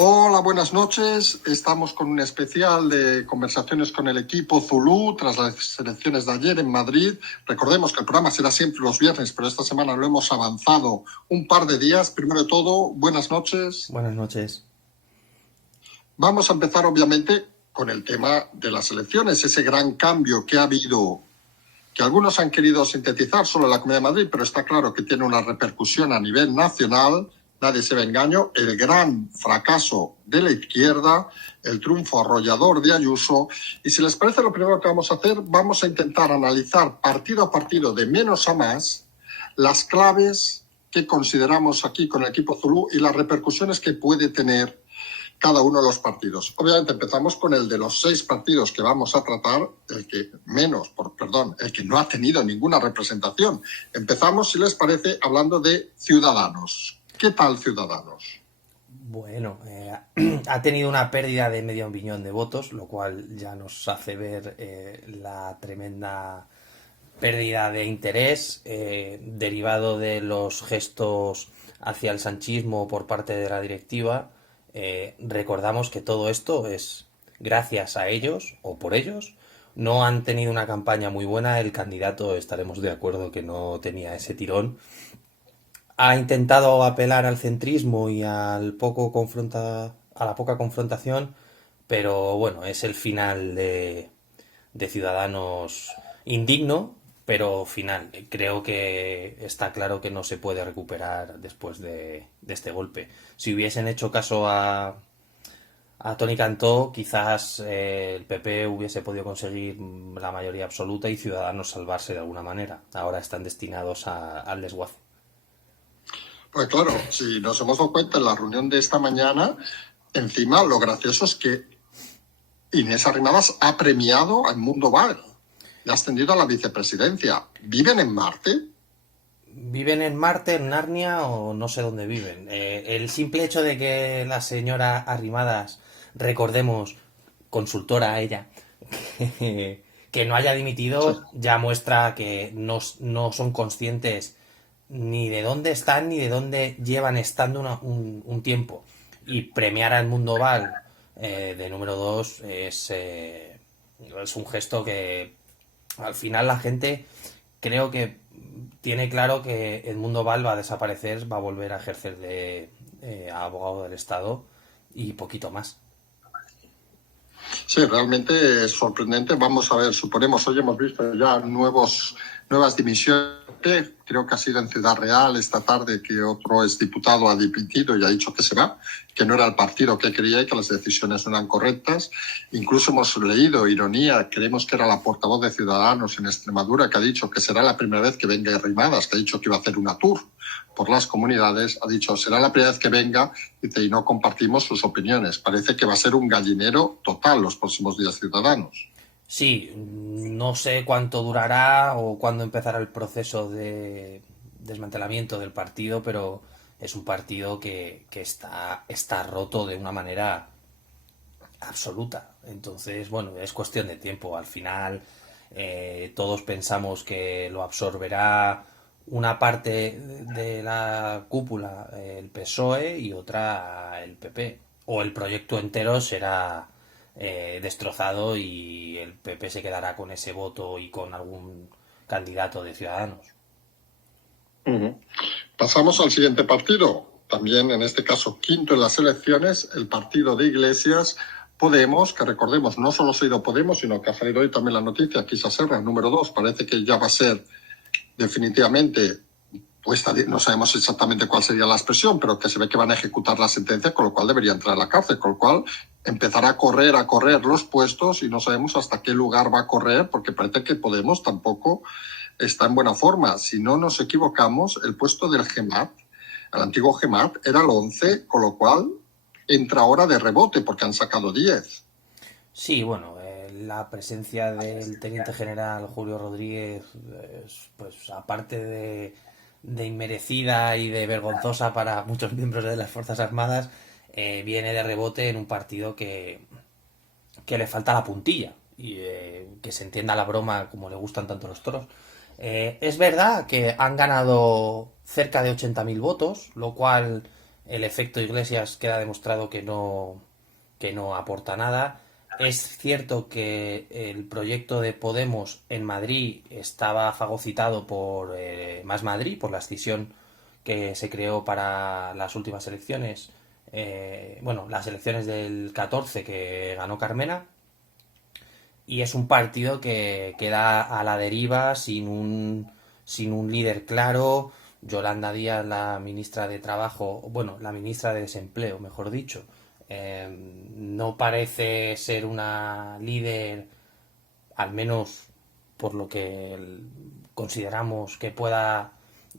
Hola, buenas noches. Estamos con un especial de conversaciones con el equipo Zulú tras las elecciones de ayer en Madrid. Recordemos que el programa será siempre los viernes, pero esta semana lo hemos avanzado un par de días. Primero de todo, buenas noches. Buenas noches. Vamos a empezar, obviamente, con el tema de las elecciones, ese gran cambio que ha habido, que algunos han querido sintetizar solo en la Comunidad de Madrid, pero está claro que tiene una repercusión a nivel nacional. Nadie se ve engaño, el gran fracaso de la izquierda, el triunfo arrollador de Ayuso. Y si les parece, lo primero que vamos a hacer, vamos a intentar analizar partido a partido, de menos a más, las claves que consideramos aquí con el equipo Zulú y las repercusiones que puede tener cada uno de los partidos. Obviamente empezamos con el de los 6 partidos que vamos a tratar, el que no ha tenido ninguna representación. Empezamos, si les parece, hablando de Ciudadanos. ¿Qué tal Ciudadanos? Bueno, ha tenido una pérdida de medio billón de votos, lo cual ya nos hace ver la tremenda pérdida de interés derivado de los gestos hacia el sanchismo por parte de la directiva. Recordamos que todo esto es gracias a ellos o por ellos. No han tenido una campaña muy buena. El candidato, estaremos de acuerdo que no tenía ese tirón. Ha intentado apelar al centrismo y a la poca confrontación, pero bueno, es el final de Ciudadanos indigno, pero final. Creo que está claro que no se puede recuperar después de este golpe. Si hubiesen hecho caso a Toni Cantó, quizás el PP hubiese podido conseguir la mayoría absoluta y Ciudadanos salvarse de alguna manera. Ahora están destinados al desguace. Pues claro, si nos hemos dado cuenta en la reunión de esta mañana, encima lo gracioso es que Inés Arrimadas ha premiado al Mundo Val y ha ascendido a la vicepresidencia. ¿Viven en Marte? Viven en Marte, en Narnia o no sé dónde viven. El simple hecho de que la señora Arrimadas, recordemos, consultora a ella, que no haya dimitido, Sí. ya muestra que no son conscientes ni de dónde están ni de dónde llevan estando un tiempo. Y premiar al Mundo Val de número 2 es un gesto que al final la gente creo que tiene claro que el Mundo Val va a desaparecer, va a volver a ejercer de abogado del Estado y poquito más. Sí, realmente es sorprendente. Vamos a ver, suponemos, hoy hemos visto ya nuevas dimisiones. Creo que ha sido en Ciudad Real esta tarde que otro exdiputado ha dimitido y ha dicho que se va, que no era el partido que quería y que las decisiones no eran correctas. Incluso hemos leído, ironía, creemos que era la portavoz de Ciudadanos en Extremadura que ha dicho que será la primera vez que venga Arrimadas, que ha dicho que iba a hacer una tour por las comunidades, ha dicho será la primera vez que venga y no compartimos sus opiniones. Parece que va a ser un gallinero total los próximos días Ciudadanos. Sí, no sé cuánto durará o cuándo empezará el proceso de desmantelamiento del partido, pero es un partido que está roto de una manera absoluta. Entonces, bueno, es cuestión de tiempo. Al final, todos pensamos que lo absorberá una parte de la cúpula, el PSOE, y otra el PP. O el proyecto entero será destrozado y el PP se quedará con ese voto y con algún candidato de Ciudadanos. Uh-huh. Pasamos al siguiente partido. También, en este caso, quinto en las elecciones, el partido de Iglesias, Podemos, que recordemos, no solo ha sido Podemos, sino que ha salido hoy también la noticia, Quisa Serra, número 2, parece que ya va a ser definitivamente, pues no sabemos exactamente cuál sería la expresión, pero que se ve que van a ejecutar la sentencia, con lo cual debería entrar a la cárcel, con lo cual empezará a correr los puestos y no sabemos hasta qué lugar va a correr, porque parece que Podemos tampoco está en buena forma. Si no nos equivocamos, el puesto del GEMAT, el antiguo GEMAT, era el 11, con lo cual entra ahora de rebote porque han sacado 10. Sí, bueno, la presencia del teniente general Julio Rodríguez, pues aparte de inmerecida y de vergonzosa para muchos miembros de las Fuerzas Armadas, viene de rebote en un partido que le falta la puntilla y que se entienda la broma como le gustan tanto los toros. Es verdad que han ganado cerca de 80.000 votos, lo cual el efecto Iglesias queda demostrado que no aporta nada. Es cierto que el proyecto de Podemos en Madrid estaba fagocitado por Más Madrid, por la escisión que se creó para las últimas elecciones, bueno, las elecciones del 14 que ganó Carmena, y es un partido que queda a la deriva sin un líder claro. Yolanda Díaz, la ministra de Trabajo, bueno, la ministra de Desempleo, mejor dicho, no parece ser una líder, al menos por lo que consideramos que pueda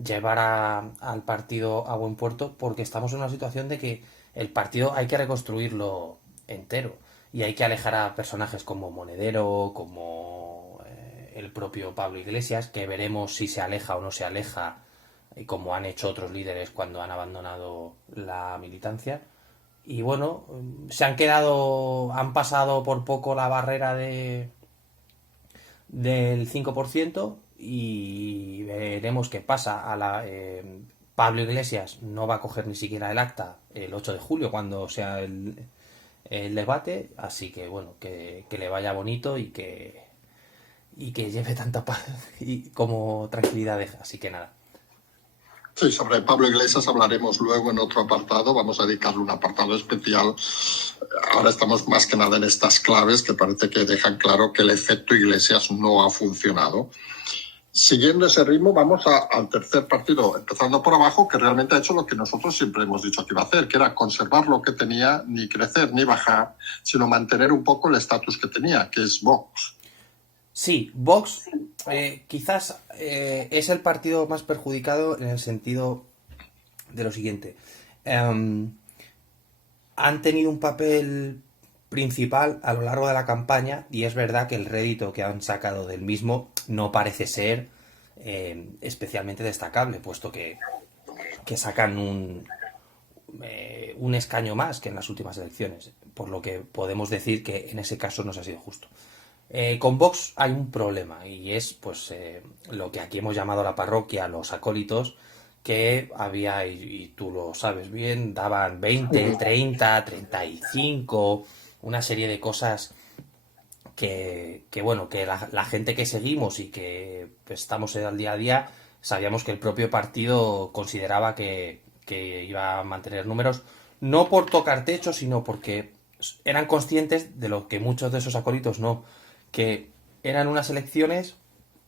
llevar al partido a buen puerto, porque estamos en una situación de que el partido hay que reconstruirlo entero y hay que alejar a personajes como Monedero, como el propio Pablo Iglesias, que veremos si se aleja o no se aleja, como han hecho otros líderes cuando han abandonado la militancia. Y bueno, han pasado por poco la barrera del 5% y veremos qué pasa. Pablo Iglesias no va a coger ni siquiera el acta el 8 de julio cuando sea el debate, así que bueno, que le vaya bonito y que lleve tanta paz y como tranquilidad deja, así que nada. Sí, sobre Pablo Iglesias hablaremos luego en otro apartado, vamos a dedicarle un apartado especial. Ahora estamos más que nada en estas claves que parece que dejan claro que el efecto Iglesias no ha funcionado. Siguiendo ese ritmo, vamos al tercer partido, empezando por abajo, que realmente ha hecho lo que nosotros siempre hemos dicho que iba a hacer, que era conservar lo que tenía, ni crecer ni bajar, sino mantener un poco el estatus que tenía, que es Vox. Sí, Vox quizás es el partido más perjudicado en el sentido de lo siguiente. Han tenido un papel principal a lo largo de la campaña y es verdad que el rédito que han sacado del mismo no parece ser especialmente destacable, puesto que sacan un escaño más que en las últimas elecciones, por lo que podemos decir que en ese caso no se ha sido justo. Con Vox hay un problema y es pues lo que aquí hemos llamado la parroquia, los acólitos, que había, y tú lo sabes bien, daban 20, 30, 35, una serie de cosas que bueno, que la gente que seguimos y que pues, estamos al día a día, sabíamos que el propio partido consideraba que iba a mantener números, no por tocar techo, sino porque eran conscientes de lo que muchos de esos acólitos no, que eran unas elecciones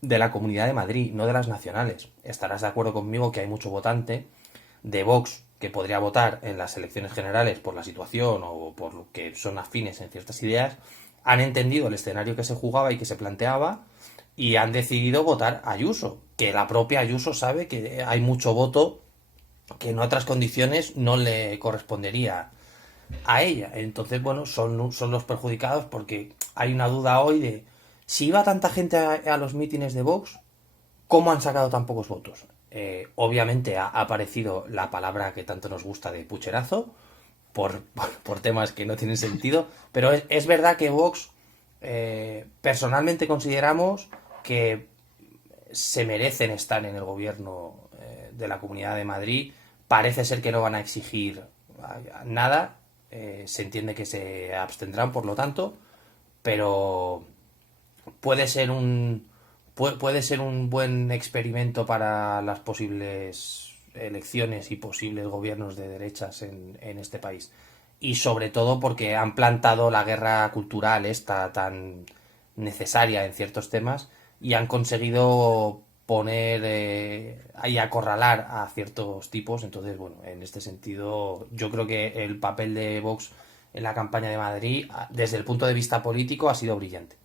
de la Comunidad de Madrid, no de las nacionales. Estarás de acuerdo conmigo que hay mucho votante de Vox que podría votar en las elecciones generales por la situación o por lo que son afines en ciertas ideas, han entendido el escenario que se jugaba y que se planteaba y han decidido votar a Ayuso, que la propia Ayuso sabe que hay mucho voto que en otras condiciones no le correspondería a ella. Entonces, bueno, son los perjudicados porque hay una duda hoy de si iba tanta gente a los mítines de Vox, ¿cómo han sacado tan pocos votos? Obviamente ha aparecido la palabra que tanto nos gusta de pucherazo, por temas que no tienen sentido, pero es verdad que Vox, personalmente consideramos que se merecen estar en el gobierno de la Comunidad de Madrid. Parece ser que no van a exigir nada, se entiende que se abstendrán, por lo tanto, pero puede ser puede ser un buen experimento para las posibles elecciones y posibles gobiernos de derechas en este país. Y sobre todo porque han plantado la guerra cultural esta tan necesaria en ciertos temas y han conseguido poner y acorralar a ciertos tipos. Entonces, bueno, en este sentido yo creo que el papel de Vox en la campaña de Madrid, desde el punto de vista político, ha sido brillante.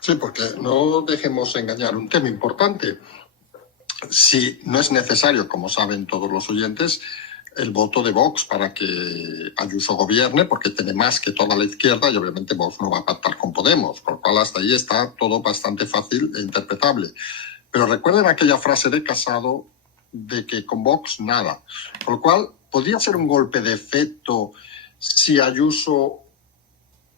Sí, porque no dejemos engañar un tema importante. Si no es necesario, como saben todos los oyentes, el voto de Vox para que Ayuso gobierne, porque tiene más que toda la izquierda y obviamente Vox no va a pactar con Podemos, por lo cual hasta ahí está todo bastante fácil e interpretable. Pero recuerden aquella frase de Casado de que con Vox nada, por lo cual podría ser un golpe de efecto si Ayuso,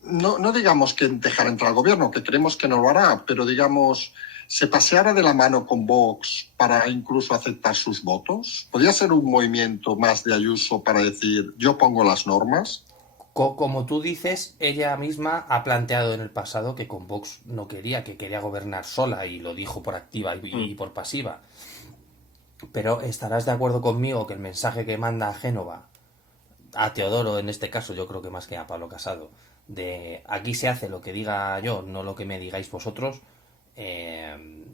no digamos que dejara entrar al gobierno, que creemos que no lo hará, pero digamos se paseara de la mano con Vox para incluso aceptar sus votos? ¿Podría ser un movimiento más de Ayuso para decir, yo pongo las normas? Como tú dices, ella misma ha planteado en el pasado que con Vox no quería, que quería gobernar sola, y lo dijo por activa y por pasiva. Pero estarás de acuerdo conmigo que el mensaje que manda a Génova, a Teodoro en este caso, yo creo que más que a Pablo Casado, de aquí se hace lo que diga yo, no lo que me digáis vosotros, eh,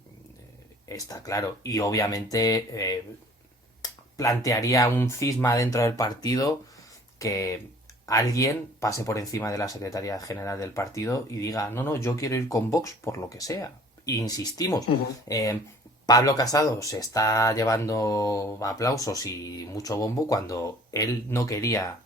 está claro. Y obviamente plantearía un cisma dentro del partido, que alguien pase por encima de la Secretaría General del partido y diga, no, no, yo quiero ir con Vox por lo que sea. E insistimos, Pablo Casado se está llevando aplausos y mucho bombo cuando él no quería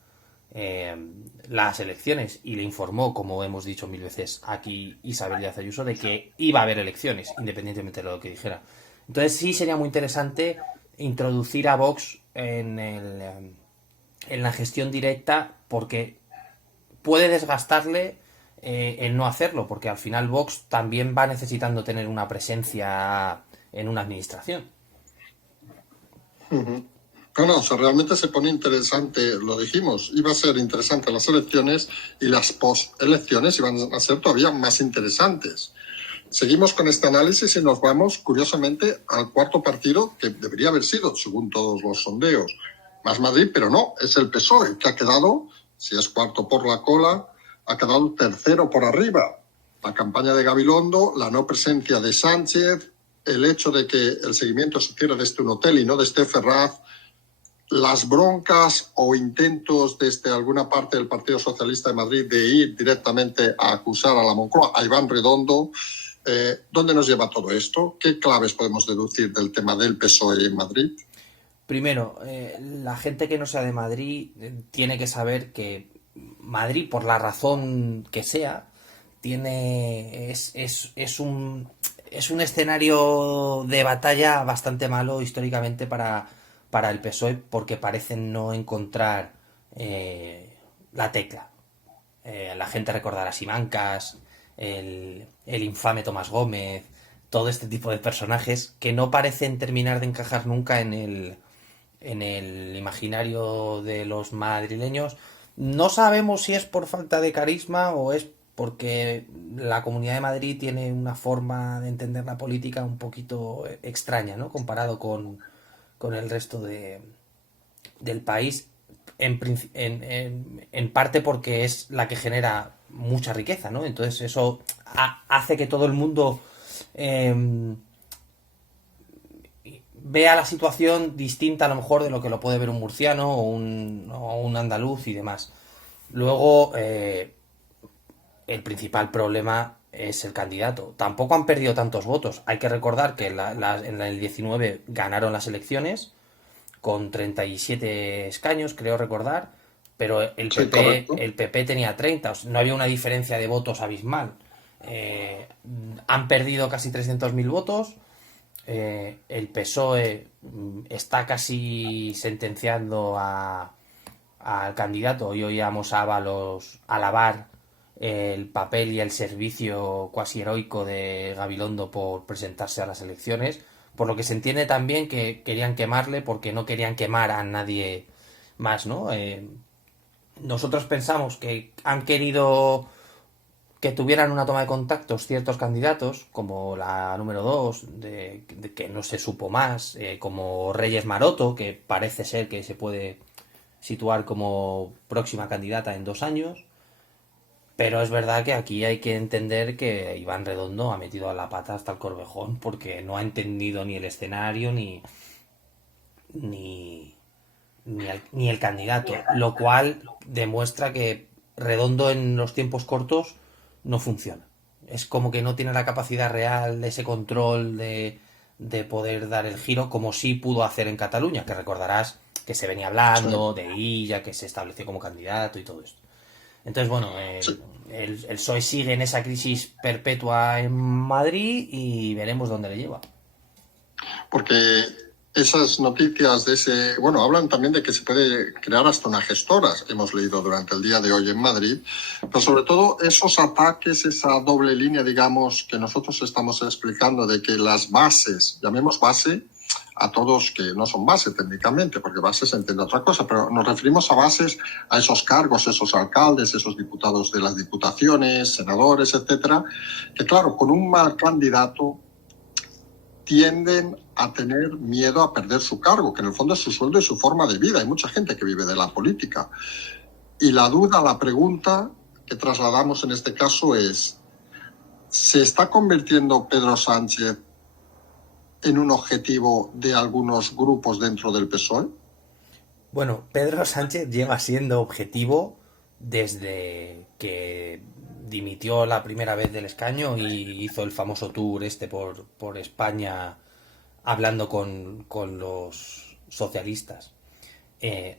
las elecciones, y le informó, como hemos dicho mil veces aquí Isabel Díaz Ayuso, de que iba a haber elecciones, independientemente de lo que dijera. Entonces sí sería muy interesante introducir a Vox en la gestión directa, porque puede desgastarle el no hacerlo, porque al final Vox también va necesitando tener una presencia en una administración. No, o sea, realmente se pone interesante, lo dijimos, iba a ser interesante las elecciones, y las post-elecciones iban a ser todavía más interesantes. Seguimos con este análisis y nos vamos, curiosamente, al cuarto partido, que debería haber sido, según todos los sondeos, Más Madrid, pero no, es el PSOE, que ha quedado, si es cuarto por la cola, ha quedado tercero por arriba. La campaña de Gabilondo, la no presencia de Sánchez, el hecho de que el seguimiento se hiciera desde un hotel y no desde Ferraz, las broncas o intentos desde alguna parte del Partido Socialista de Madrid de ir directamente a acusar a la Moncloa, a Iván Redondo. ¿Dónde nos lleva todo esto? ¿Qué claves podemos deducir del tema del PSOE en Madrid? Primero, la gente que no sea de Madrid tiene que saber que Madrid, por la razón que sea, es un escenario de batalla bastante malo históricamente para el PSOE, porque parecen no encontrar la tecla. La gente recordará Simancas, el infame Tomás Gómez, todo este tipo de personajes que no parecen terminar de encajar nunca en el imaginario de los madrileños. No sabemos si es por falta de carisma o es porque la Comunidad de Madrid tiene una forma de entender la política un poquito extraña, ¿no? Comparado con el resto del país, en parte porque es la que genera mucha riqueza, ¿no? Entonces eso hace que todo el mundo vea la situación distinta a lo mejor de lo que lo puede ver un murciano o un andaluz y demás. Luego, el principal problema es el candidato. Tampoco han perdido tantos votos. Hay que recordar que en el 19 ganaron las elecciones con 37 escaños, creo recordar, pero Sí, correcto. El PP tenía 30, o sea, no había una diferencia de votos abismal. Han perdido casi 300.000 votos. El PSOE está casi sentenciando al candidato. Hoy oíamos a Ábalos alabar el papel y el servicio cuasi heroico de Gabilondo por presentarse a las elecciones, por lo que se entiende también que querían quemarle porque no querían quemar a nadie más, ¿no? Nosotros pensamos que han querido que tuvieran una toma de contactos ciertos candidatos, como la número 2 de que no se supo más, como Reyes Maroto, que parece ser que se puede situar como próxima candidata en 2 años. Pero es verdad que aquí hay que entender que Iván Redondo ha metido a la pata hasta el Corvejón, porque no ha entendido ni el escenario ni, ni el candidato, lo cual demuestra que Redondo en los tiempos cortos no funciona. Es como que no tiene la capacidad real de ese control de poder dar el giro, como sí pudo hacer en Cataluña, que recordarás que se venía Sí, hablando de Illa, que se estableció como candidato y todo esto. Entonces, bueno, sí. el PSOE sigue en esa crisis perpetua en Madrid y veremos dónde le lleva. Porque esas noticias de ese, bueno, hablan también de que se puede crear hasta una gestora, hemos leído durante el día de hoy en Madrid, pero sobre todo esos ataques, esa doble línea, digamos, que nosotros estamos explicando de que las bases, llamemos base a todos que no son base técnicamente, porque base se entiende otra cosa, pero nos referimos a bases, a esos cargos, esos alcaldes, esos diputados de las diputaciones, senadores, etcétera, que claro, con un mal candidato tienden a tener miedo a perder su cargo, que en el fondo es su sueldo y su forma de vida. Hay mucha gente que vive de la política. Y la duda, la pregunta que trasladamos en este caso es, ¿se está convirtiendo Pedro Sánchez en un objetivo de algunos grupos dentro del PSOE? Bueno, Pedro Sánchez lleva siendo objetivo desde que dimitió la primera vez del escaño y hizo el famoso tour este por España hablando con los socialistas.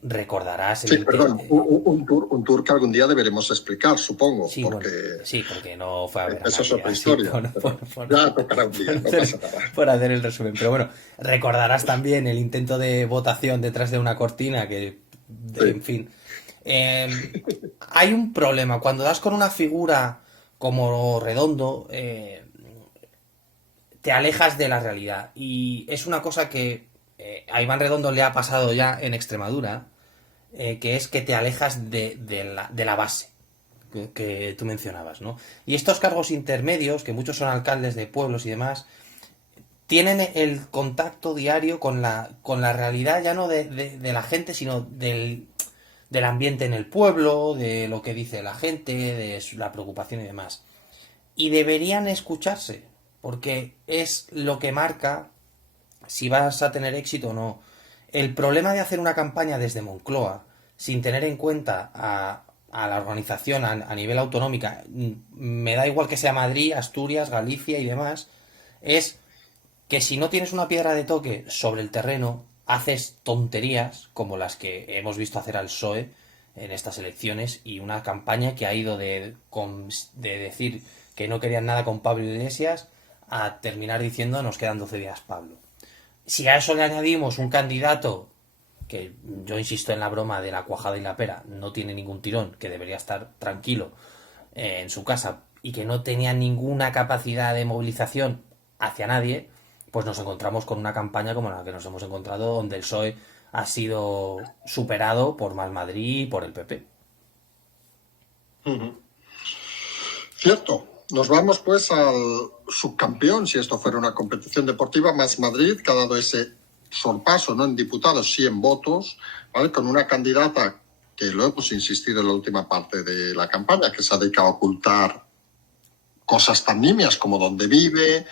Recordarás el Sí, perdón, un tour que algún día deberemos explicar, supongo, Sí, bueno, porque sí, porque no fue a ver a eso es nadie, otra así historia. por Ya tocará un día, no pasa nada. por hacer el resumen. Pero bueno, recordarás también el intento de votación detrás de una cortina que, en Sí. fin. Eh, Hay un problema. Cuando das con una figura como Redondo, te alejas de la realidad. Y es una cosa que a Iván Redondo le ha pasado ya en Extremadura, que es que te alejas de la base que tú mencionabas, ¿no? Y estos cargos intermedios, que muchos son alcaldes de pueblos y demás, tienen el contacto diario con la realidad ya no de la gente, sino del ambiente en el pueblo, de lo que dice la gente, la preocupación y demás. Y deberían escucharse, porque es lo que marca si vas a tener éxito o no. El problema de hacer una campaña desde Moncloa, sin tener en cuenta a la organización a nivel autonómica, me da igual que sea Madrid, Asturias, Galicia y demás, es que si no tienes una piedra de toque sobre el terreno, haces tonterías como las que hemos visto hacer al PSOE en estas elecciones y una campaña que ha ido de decir que no querían nada con Pablo Iglesias a terminar diciendo nos quedan 12 días Pablo. Si a eso le añadimos un candidato que yo insisto en la broma de la cuajada y la pera, no tiene ningún tirón, que debería estar tranquilo en su casa y que no tenía ninguna capacidad de movilización hacia nadie, pues nos encontramos con una campaña como la que nos hemos encontrado, donde el PSOE ha sido superado por Más Madrid y por el PP. Uh-huh. Cierto. Nos vamos pues al subcampeón, si esto fuera una competición deportiva, Más Madrid, que ha dado ese sorpaso, no en diputados, sí en votos, ¿vale? Con una candidata que lo hemos insistido en la última parte de la campaña, que se ha dedicado a ocultar cosas tan nimias como dónde vive,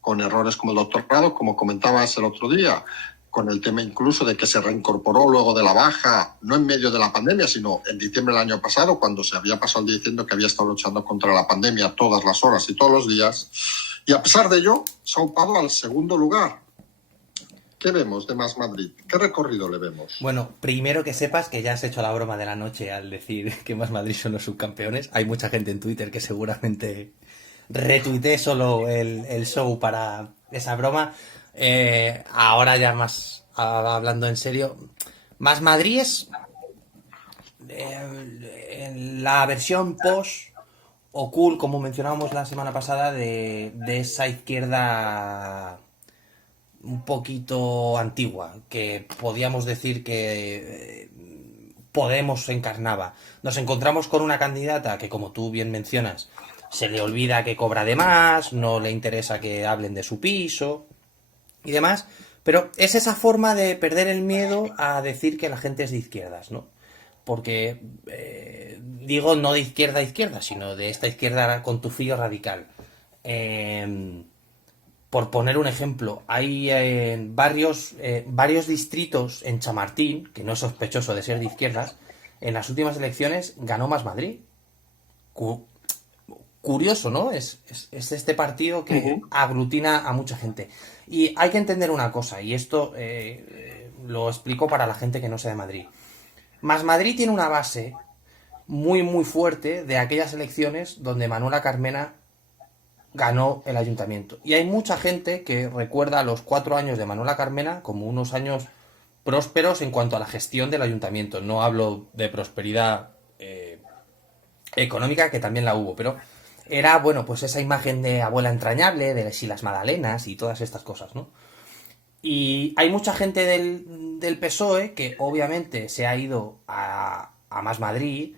con errores como el doctorado, como comentabas el otro día, con el tema incluso de que se reincorporó luego de la baja, no en medio de la pandemia, sino en diciembre del año pasado, cuando se había pasado el día diciendo que había estado luchando contra la pandemia todas las horas y todos los días. Y a pesar de ello, se ha upado al segundo lugar. ¿Qué vemos de Más Madrid? ¿Qué recorrido le vemos? Bueno, primero que sepas que ya has hecho la broma de la noche al decir que Más Madrid son los subcampeones. Hay mucha gente en Twitter que seguramente retuiteé solo el show para esa broma. Ahora ya más hablando en serio, Más Madrid es la versión post o cool, como mencionábamos la semana pasada, de esa izquierda un poquito antigua, que podíamos decir que Podemos encarnaba. Nos encontramos con una candidata que, como tú bien mencionas, se le olvida que cobra de más, no le interesa que hablen de su piso y demás, pero es esa forma de perder el miedo a decir que la gente es de izquierdas, ¿no? Porque digo no de izquierda a izquierda, sino de esta izquierda con tufillo radical. Por poner un ejemplo, hay varios distritos en Chamartín, que no es sospechoso de ser de izquierdas, en las últimas elecciones ganó Más Madrid. Curioso, ¿no? Es este partido que aglutina a mucha gente. Y hay que entender una cosa, y esto lo explico para la gente que no sea de Madrid. Más Madrid tiene una base muy, muy fuerte de aquellas elecciones donde Manuela Carmena ganó el ayuntamiento. Y hay mucha gente que recuerda los 4 años de Manuela Carmena como unos años prósperos en cuanto a la gestión del ayuntamiento. No hablo de prosperidad económica, que también la hubo, pero era, bueno, pues esa imagen de abuela entrañable, de si las magdalenas y todas estas cosas, ¿no? Y hay mucha gente del PSOE que obviamente se ha ido a Más Madrid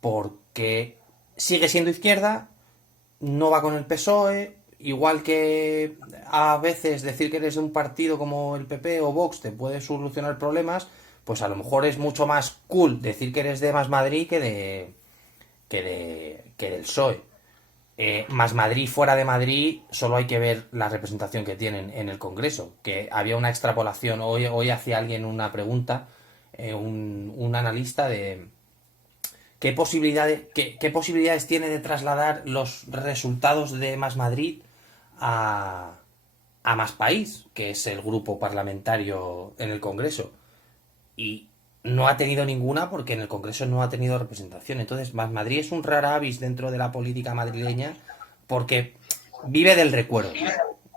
porque sigue siendo izquierda, no va con el PSOE, igual que a veces decir que eres de un partido como el PP o Vox te puede solucionar problemas, pues a lo mejor es mucho más cool decir que eres de Más Madrid que del PSOE. Más Madrid fuera de Madrid, solo hay que ver la representación que tienen en el Congreso, que había una extrapolación, hoy hacía alguien una pregunta, un analista de qué posibilidades tiene de trasladar los resultados de Más Madrid a Más País, que es el grupo parlamentario en el Congreso. Y no ha tenido ninguna porque en el Congreso no ha tenido representación. Entonces, Más Madrid es un rara avis dentro de la política madrileña porque vive del recuerdo,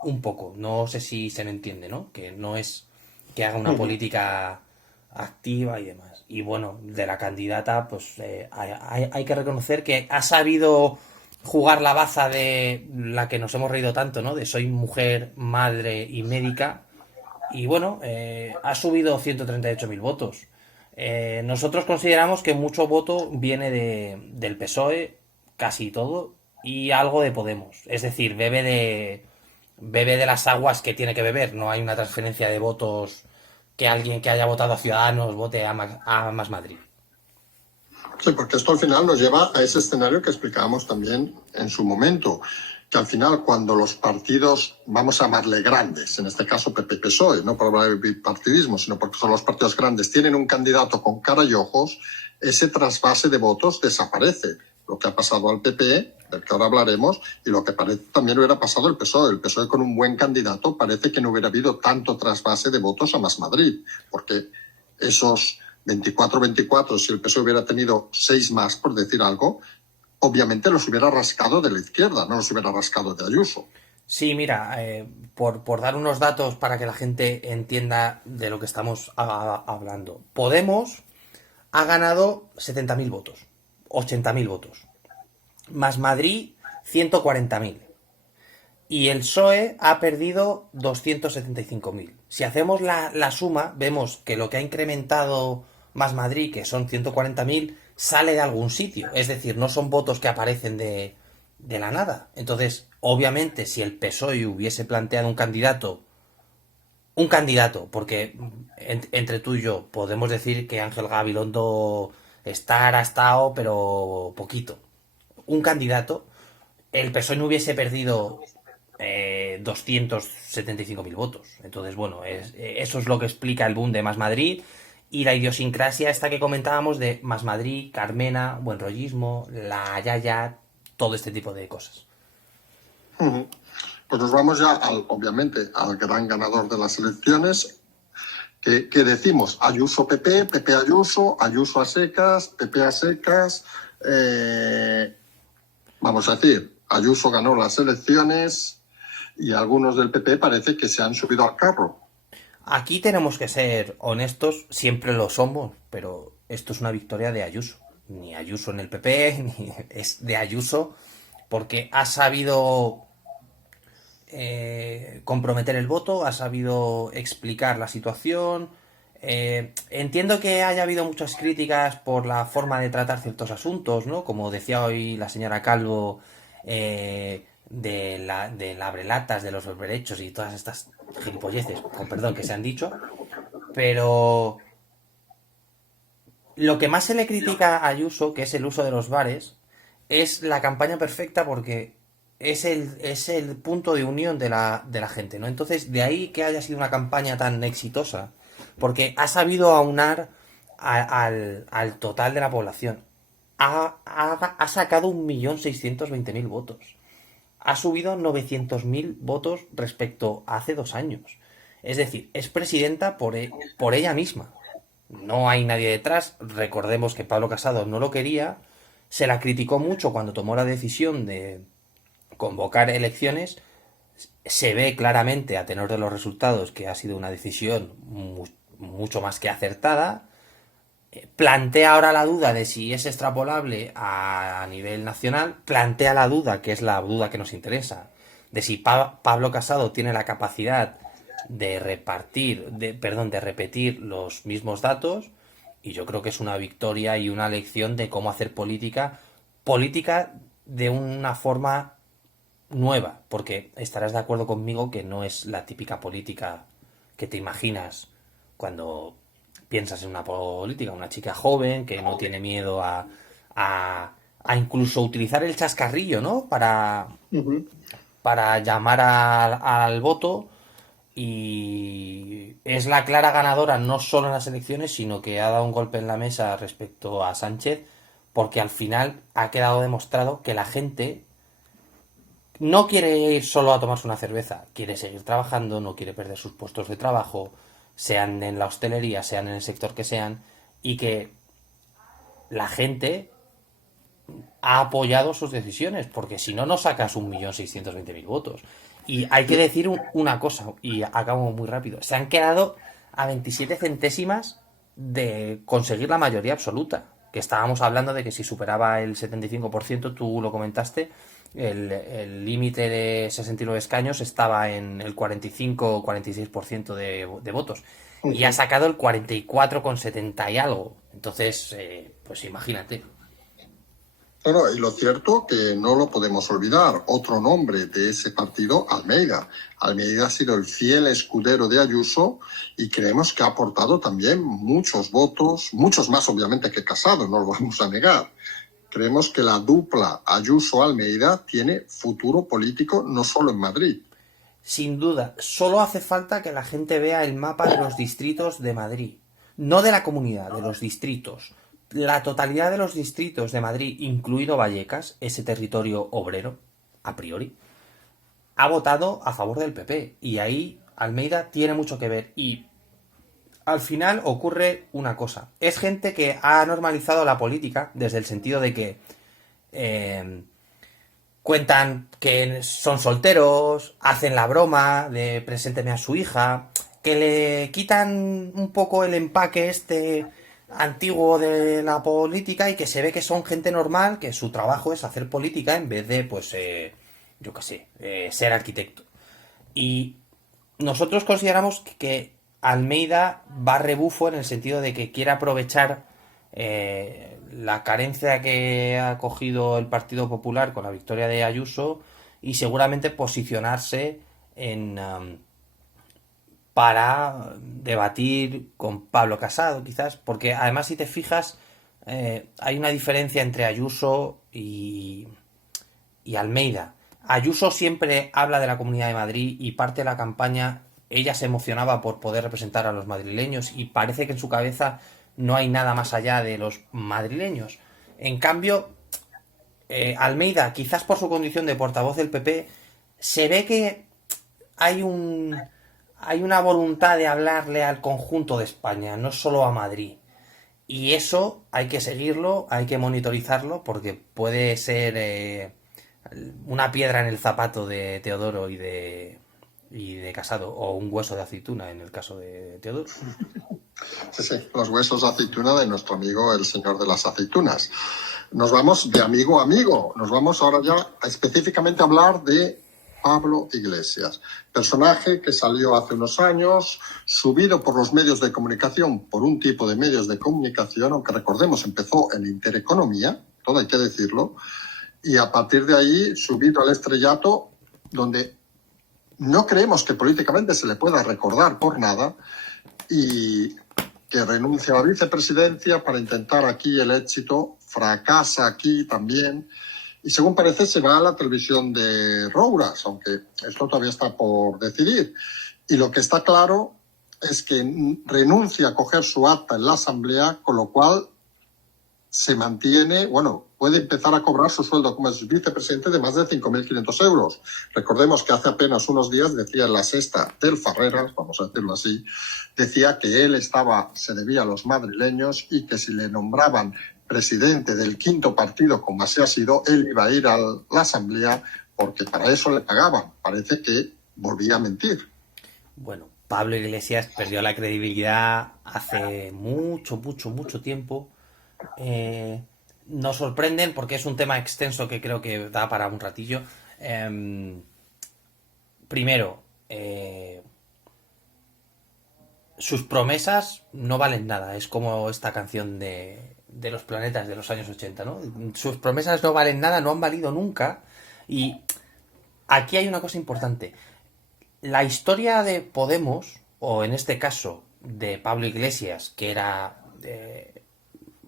un poco. No sé si se me entiende, ¿no? Que no es que haga una política activa y demás. Y bueno, de la candidata, pues hay que reconocer que ha sabido jugar la baza de la que nos hemos reído tanto, ¿no? De soy mujer, madre y médica. Y bueno, ha subido 138.000 votos. Nosotros consideramos que mucho voto viene del PSOE, casi todo, y algo de Podemos. Es decir, bebe de las aguas que tiene que beber. No hay una transferencia de votos que alguien que haya votado a Ciudadanos vote a Más Madrid. Sí, porque esto al final nos lleva a ese escenario que explicábamos también en su momento, que al final cuando los partidos, vamos a llamarle grandes, en este caso PP-PSOE, no por hablar de bipartidismo, sino porque son los partidos grandes, tienen un candidato con cara y ojos, ese trasvase de votos desaparece. Lo que ha pasado al PP, del que ahora hablaremos, y lo que parece también hubiera pasado al PSOE. El PSOE con un buen candidato parece que no hubiera habido tanto trasvase de votos a Más Madrid, porque esos 24-24, si el PSOE hubiera tenido 6 más, por decir algo, obviamente los hubiera rascado de la izquierda, no los hubiera rascado de Ayuso. Sí, mira, por dar unos datos para que la gente entienda de lo que estamos hablando. Podemos ha ganado 70.000 votos, 80.000 votos. Más Madrid, 140.000. Y el PSOE ha perdido 275.000. Si hacemos la suma, vemos que lo que ha incrementado Más Madrid, que son 140.000, sale de algún sitio. Es decir, no son votos que aparecen de la nada. Entonces, obviamente, si el PSOE hubiese planteado un candidato, porque entre tú y yo podemos decir que Ángel Gabilondo ha estado, pero poquito. Un candidato, el PSOE no hubiese perdido 275.000 votos. Entonces, bueno, eso es lo que explica el boom de Más Madrid y la idiosincrasia esta que comentábamos de Más Madrid, Carmena, buen rollismo, la Yaya, todo este tipo de cosas. Pues nos vamos ya, obviamente, al gran ganador de las elecciones, que decimos Ayuso PP, PP Ayuso, Ayuso a secas, PP a secas. Vamos a decir, Ayuso ganó las elecciones y algunos del PP parece que se han subido al carro. Aquí tenemos que ser honestos, siempre lo somos, pero esto es una victoria de Ayuso. Ni Ayuso en el PP, ni es de Ayuso, porque ha sabido comprometer el voto, ha sabido explicar la situación. Entiendo que haya habido muchas críticas por la forma de tratar ciertos asuntos, ¿no? Como decía hoy la señora Calvo, del abrelatas, de los berberechos y todas estas gilipolleces, con perdón, que se han dicho. Pero lo que más se le critica a Ayuso, que es el uso de los bares, es la campaña perfecta porque es el punto de unión de la gente, ¿no? Entonces, de ahí que haya sido una campaña tan exitosa, porque ha sabido aunar al total de la población. Ha sacado 1.620.000 votos. Ha subido 900.000 votos respecto a hace 2 años. Es decir, es presidenta por ella misma. No hay nadie detrás. Recordemos que Pablo Casado no lo quería. Se la criticó mucho cuando tomó la decisión de convocar elecciones, se ve claramente a tenor de los resultados que ha sido una decisión mucho más que acertada. Plantea ahora la duda de si es extrapolable a nivel nacional, plantea la duda, que es la duda que nos interesa, de si Pablo Casado tiene la capacidad de repetir los mismos datos, y yo creo que es una victoria y una lección de cómo hacer política de una forma nueva, porque estarás de acuerdo conmigo que no es la típica política que te imaginas cuando piensas en una política, una chica joven que no tiene miedo a incluso utilizar el chascarrillo, ¿no? Para llamar al voto, y es la clara ganadora no solo en las elecciones, sino que ha dado un golpe en la mesa respecto a Sánchez, porque al final ha quedado demostrado que la gente no quiere ir solo a tomarse una cerveza, quiere seguir trabajando, no quiere perder sus puestos de trabajo, sean en la hostelería, sean en el sector que sean, y que la gente ha apoyado sus decisiones, porque si no, no sacas 1.620.000 votos. Y hay que decir una cosa, y acabo muy rápido, se han quedado a 27 centésimas de conseguir la mayoría absoluta, que estábamos hablando de que si superaba el 75%, tú lo comentaste, el límite de 69 escaños estaba en el 45 o 46% de votos, y ha sacado el 44,70 y algo. Entonces, pues imagínate. Bueno, y lo cierto que no lo podemos olvidar, otro nombre de ese partido, Almeida. Almeida ha sido el fiel escudero de Ayuso y creemos que ha aportado también muchos votos, muchos más obviamente que Casado, no lo vamos a negar. Creemos que la dupla Ayuso-Almeida tiene futuro político no solo en Madrid. Sin duda, solo hace falta que la gente vea el mapa de los distritos de Madrid, no de la comunidad, de los distritos. La totalidad de los distritos de Madrid, incluido Vallecas, ese territorio obrero, a priori, ha votado a favor del PP. Y ahí Almeida tiene mucho que ver. Y al final ocurre una cosa. Es gente que ha normalizado la política desde el sentido de que cuentan que son solteros, hacen la broma de presénteme a su hija, que le quitan un poco el empaque antiguo de la política, y que se ve que son gente normal, que su trabajo es hacer política en vez de, pues, yo qué sé, ser arquitecto. Y nosotros consideramos que Almeida va a rebufo en el sentido de que quiere aprovechar la carencia que ha cogido el Partido Popular con la victoria de Ayuso, y seguramente posicionarse para debatir con Pablo Casado, quizás, porque además, si te fijas, hay una diferencia entre Ayuso y Almeida. Ayuso siempre habla de la Comunidad de Madrid, y parte de la campaña ella se emocionaba por poder representar a los madrileños, y parece que en su cabeza no hay nada más allá de los madrileños. En cambio, Almeida, quizás por su condición de portavoz del PP, se ve que hay una voluntad de hablarle al conjunto de España, no solo a Madrid. Y eso hay que seguirlo, hay que monitorizarlo, porque puede ser una piedra en el zapato de Teodoro y de Casado, o un hueso de aceituna en el caso de Teodoro. Sí, los huesos de aceituna de nuestro amigo el señor de las aceitunas. Nos vamos de amigo a amigo, nos vamos ahora ya específicamente a hablar de Pablo Iglesias, personaje que salió hace unos años, subido por los medios de comunicación, por un tipo de medios de comunicación, aunque recordemos empezó en Intereconomía, todo hay que decirlo, y a partir de ahí subido al estrellato, donde no creemos que políticamente se le pueda recordar por nada, y que renuncia a la vicepresidencia para intentar aquí el éxito, fracasa aquí también, y según parece se va a la televisión de Rouras, aunque esto todavía está por decidir. Y lo que está claro es que renuncia a coger su acta en la Asamblea, con lo cual se mantiene, bueno, puede empezar a cobrar su sueldo como vicepresidente de más de 5.500 euros. Recordemos que hace apenas unos días decía en La Sexta del Farreras, vamos a decirlo así, decía que él se debía a los madrileños, y que si le nombraban presidente del quinto partido, como así ha sido, él iba a ir a la Asamblea porque para eso le pagaban. Parece que volvía a mentir. Bueno, Pablo Iglesias perdió la credibilidad hace mucho, mucho, mucho tiempo. Eh, Nos sorprenden porque es un tema extenso que creo que da para un ratillo. Primero, sus promesas no valen nada. Es como esta canción de los planetas de los años 80, ¿no? Sus promesas no valen nada, no han valido nunca. Y aquí hay una cosa importante. La historia de Podemos, o en este caso de Pablo Iglesias, que era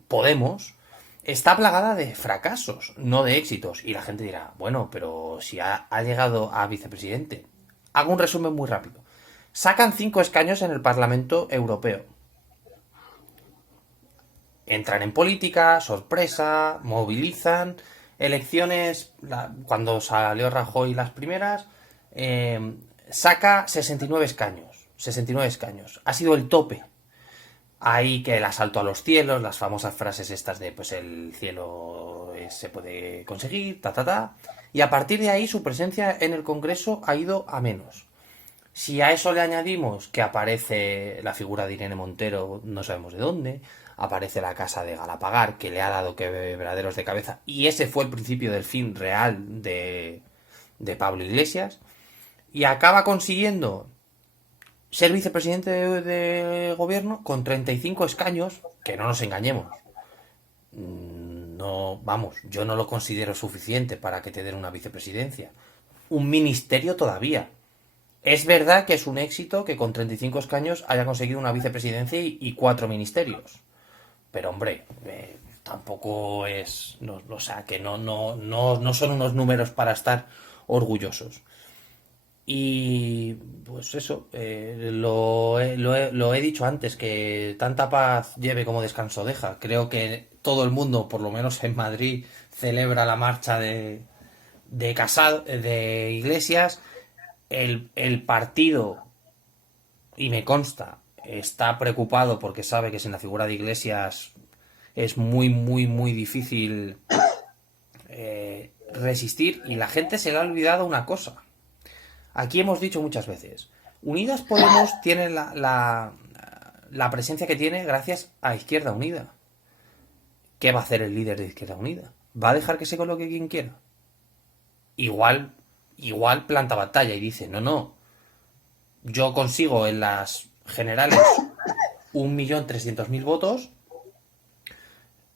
Podemos, está plagada de fracasos, no de éxitos. Y la gente dirá, bueno, pero si ha llegado a vicepresidente. Hago un resumen muy rápido. Sacan 5 escaños en el Parlamento Europeo. Entran en política, sorpresa, movilizan. Elecciones, cuando salió Rajoy las primeras, saca 69 escaños. 69 escaños. Ha sido el tope. Hay que el asalto a los cielos, las famosas frases estas de pues el cielo se puede conseguir, ta ta ta. Y a partir de ahí su presencia en el Congreso ha ido a menos. Si a eso le añadimos que aparece la figura de Irene Montero, no sabemos de dónde, aparece la casa de Galapagar, que le ha dado quebraderos de cabeza, y ese fue el principio del fin real de Pablo Iglesias, y acaba consiguiendo ser vicepresidente de gobierno con 35 escaños, que no nos engañemos. No, vamos, yo no lo considero suficiente para que te den una vicepresidencia. Un ministerio todavía. Es verdad que es un éxito que con 35 escaños haya conseguido una vicepresidencia y 4 ministerios. Pero hombre, tampoco es... No, o sea, que no son unos números para estar orgullosos. Y pues eso, lo he dicho antes, que tanta paz lleve como descanso deja. Creo que todo el mundo, por lo menos en Madrid, celebra la marcha de Casado, de Iglesias. El partido, y me consta, está preocupado porque sabe que sin la figura de Iglesias es muy, muy, muy difícil resistir. Y la gente se le ha olvidado una cosa. Aquí hemos dicho muchas veces, Unidas Podemos tiene la presencia que tiene gracias a Izquierda Unida. ¿Qué va a hacer el líder de Izquierda Unida? ¿Va a dejar que se coloque quien quiera? Igual planta batalla y dice, no, yo consigo en las generales 1.300.000 votos,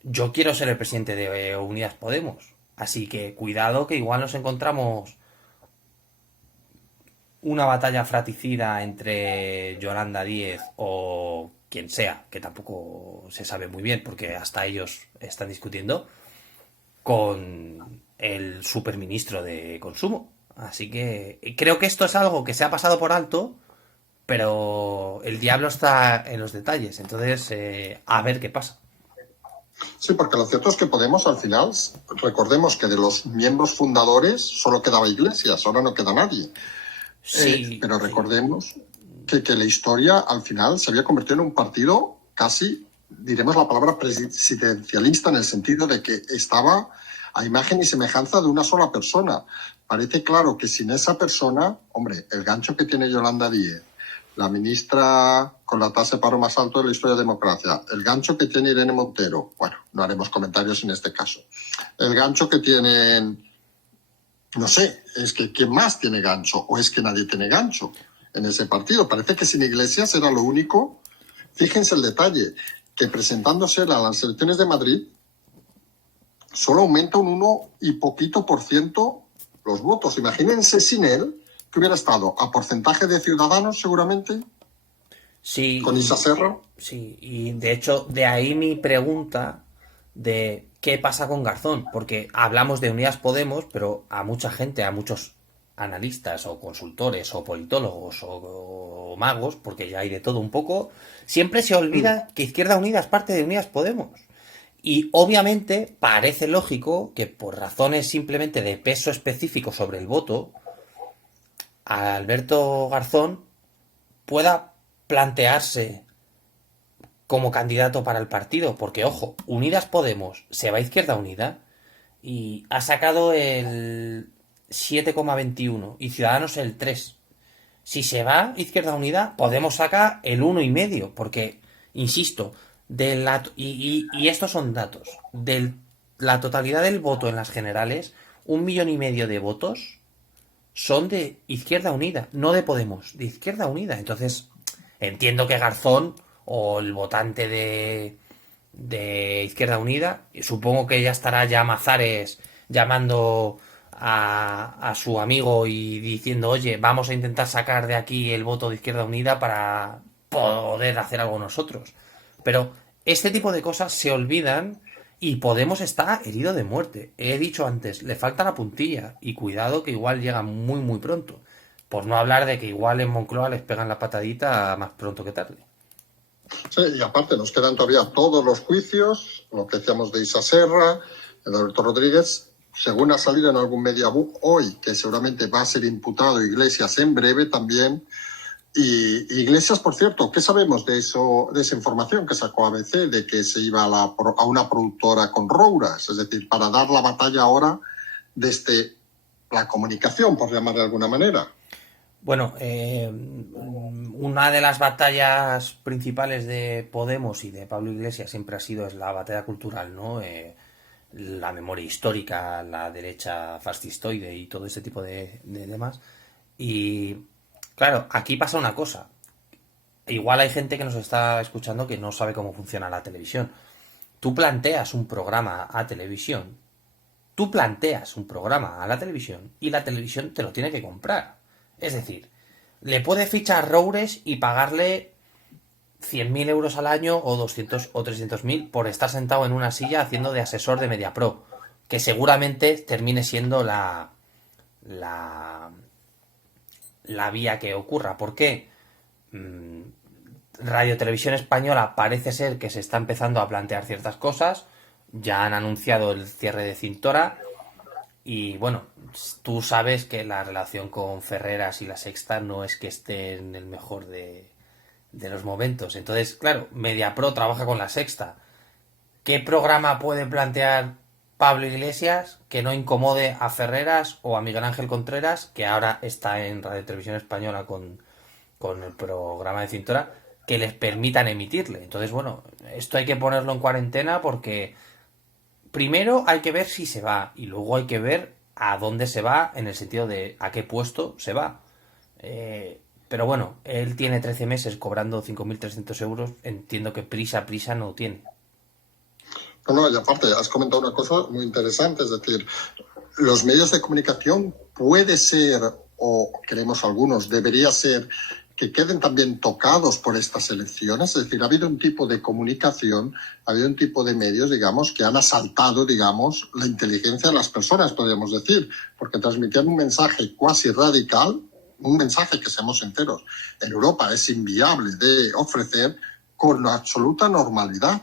yo quiero ser el presidente de Unidas Podemos. Así que cuidado que igual nos encontramos una batalla fratricida entre Yolanda Díez o quien sea, que tampoco se sabe muy bien porque hasta ellos están discutiendo, con el superministro de Consumo. Así que creo que esto es algo que se ha pasado por alto, pero el diablo está en los detalles. Entonces, a ver qué pasa. Sí, porque lo cierto es que Podemos al final, recordemos que de los miembros fundadores solo quedaba Iglesias, ahora no queda nadie. Sí, pero sí. recordemos que la historia al final se había convertido en un partido casi, diremos la palabra presidencialista, en el sentido de que estaba a imagen y semejanza de una sola persona. Parece claro que sin esa persona, hombre, el gancho que tiene Yolanda Díez, la ministra con la tasa de paro más alto de la historia de la democracia, el gancho que tiene Irene Montero, bueno, no haremos comentarios en este caso, el gancho que tienen... No sé, es que ¿quién más tiene gancho? ¿O es que nadie tiene gancho en ese partido? Parece que sin Iglesias era lo único. Fíjense el detalle, que presentándose a las elecciones de Madrid, solo aumenta un 1 y poquito por ciento los votos. Imagínense sin él, que hubiera estado a porcentaje de Ciudadanos seguramente, Sí, con Isa Serra. sí, y de hecho, de ahí mi pregunta de qué pasa con Garzón, porque hablamos de Unidas Podemos, pero a mucha gente, a muchos analistas o consultores o politólogos o magos, porque ya hay de todo un poco, siempre se olvida que Izquierda Unida es parte de Unidas Podemos. Y obviamente parece lógico que por razones simplemente de peso específico sobre el voto, Alberto Garzón pueda plantearse como candidato para el partido, porque ojo, Unidas Podemos se va a Izquierda Unida y ha sacado 7,21 y Ciudadanos el 3. Si se va Izquierda Unida, Podemos saca el 1,5, porque, insisto, y estos son datos, de la totalidad del voto en las generales, 1,5 millones de votos son de Izquierda Unida, no de Podemos, de Izquierda Unida. Entonces, entiendo que Garzón o el votante de Izquierda Unida, supongo que ya estará ya Mazares llamando a su amigo y diciendo, oye, vamos a intentar sacar de aquí el voto de Izquierda Unida para poder hacer algo nosotros. Pero este tipo de cosas se olvidan y Podemos está herido de muerte. He dicho antes, le falta la puntilla y cuidado que igual llega muy muy pronto. Por no hablar de que igual en Moncloa les pegan la patadita más pronto que tarde. Sí, y aparte nos quedan todavía todos los juicios, lo que decíamos de Isa Serra, de Alberto Rodríguez, según ha salido en algún mediabook hoy, que seguramente va a ser imputado Iglesias en breve también. Y Iglesias, por cierto, ¿qué sabemos de eso, de esa información que sacó ABC, de que se iba a una productora con Rouras? Es decir, para dar la batalla ahora desde la comunicación, por llamar de alguna manera. Bueno, una de las batallas principales de Podemos y de Pablo Iglesias siempre ha sido es la batalla cultural, ¿no? La memoria histórica, la derecha fascistoide y todo ese tipo de temas. Y claro, aquí pasa una cosa. Igual hay gente que nos está escuchando que no sabe cómo funciona la televisión. Tú planteas un programa a televisión, tú planteas un programa a la televisión y la televisión te lo tiene que comprar. Es decir, le puede fichar Roures y pagarle 100.000 euros al año o 200 o 300.000 por estar sentado en una silla haciendo de asesor de MediaPro, que seguramente termine siendo la, la vía que ocurra. ¿Por qué? Radio Televisión Española parece ser que se está empezando a plantear ciertas cosas. Ya han anunciado el cierre de Cintora. Y bueno, tú sabes que la relación con Ferreras y La Sexta no es que esté en el mejor de los momentos. Entonces, claro, MediaPro trabaja con La Sexta. ¿Qué programa puede plantear Pablo Iglesias que no incomode a Ferreras o a Miguel Ángel Contreras, que ahora está en Radio Televisión Española con el programa de Cintura, que les permitan emitirle? Entonces, bueno, esto hay que ponerlo en cuarentena porque primero hay que ver si se va y luego hay que ver a dónde se va en el sentido de a qué puesto se va. Pero bueno, él tiene 13 meses cobrando 5.300 euros. Entiendo que prisa no tiene. No, y aparte, has comentado una cosa muy interesante, es decir, los medios de comunicación puede ser, o creemos algunos, debería ser que queden también tocados por estas elecciones. Es decir, ha habido un tipo de comunicación, ha habido un tipo de medios, digamos, que han asaltado, digamos, la inteligencia de las personas, podríamos decir, porque transmitían un mensaje cuasi radical, un mensaje que, seamos enteros, en Europa es inviable de ofrecer con absoluta normalidad.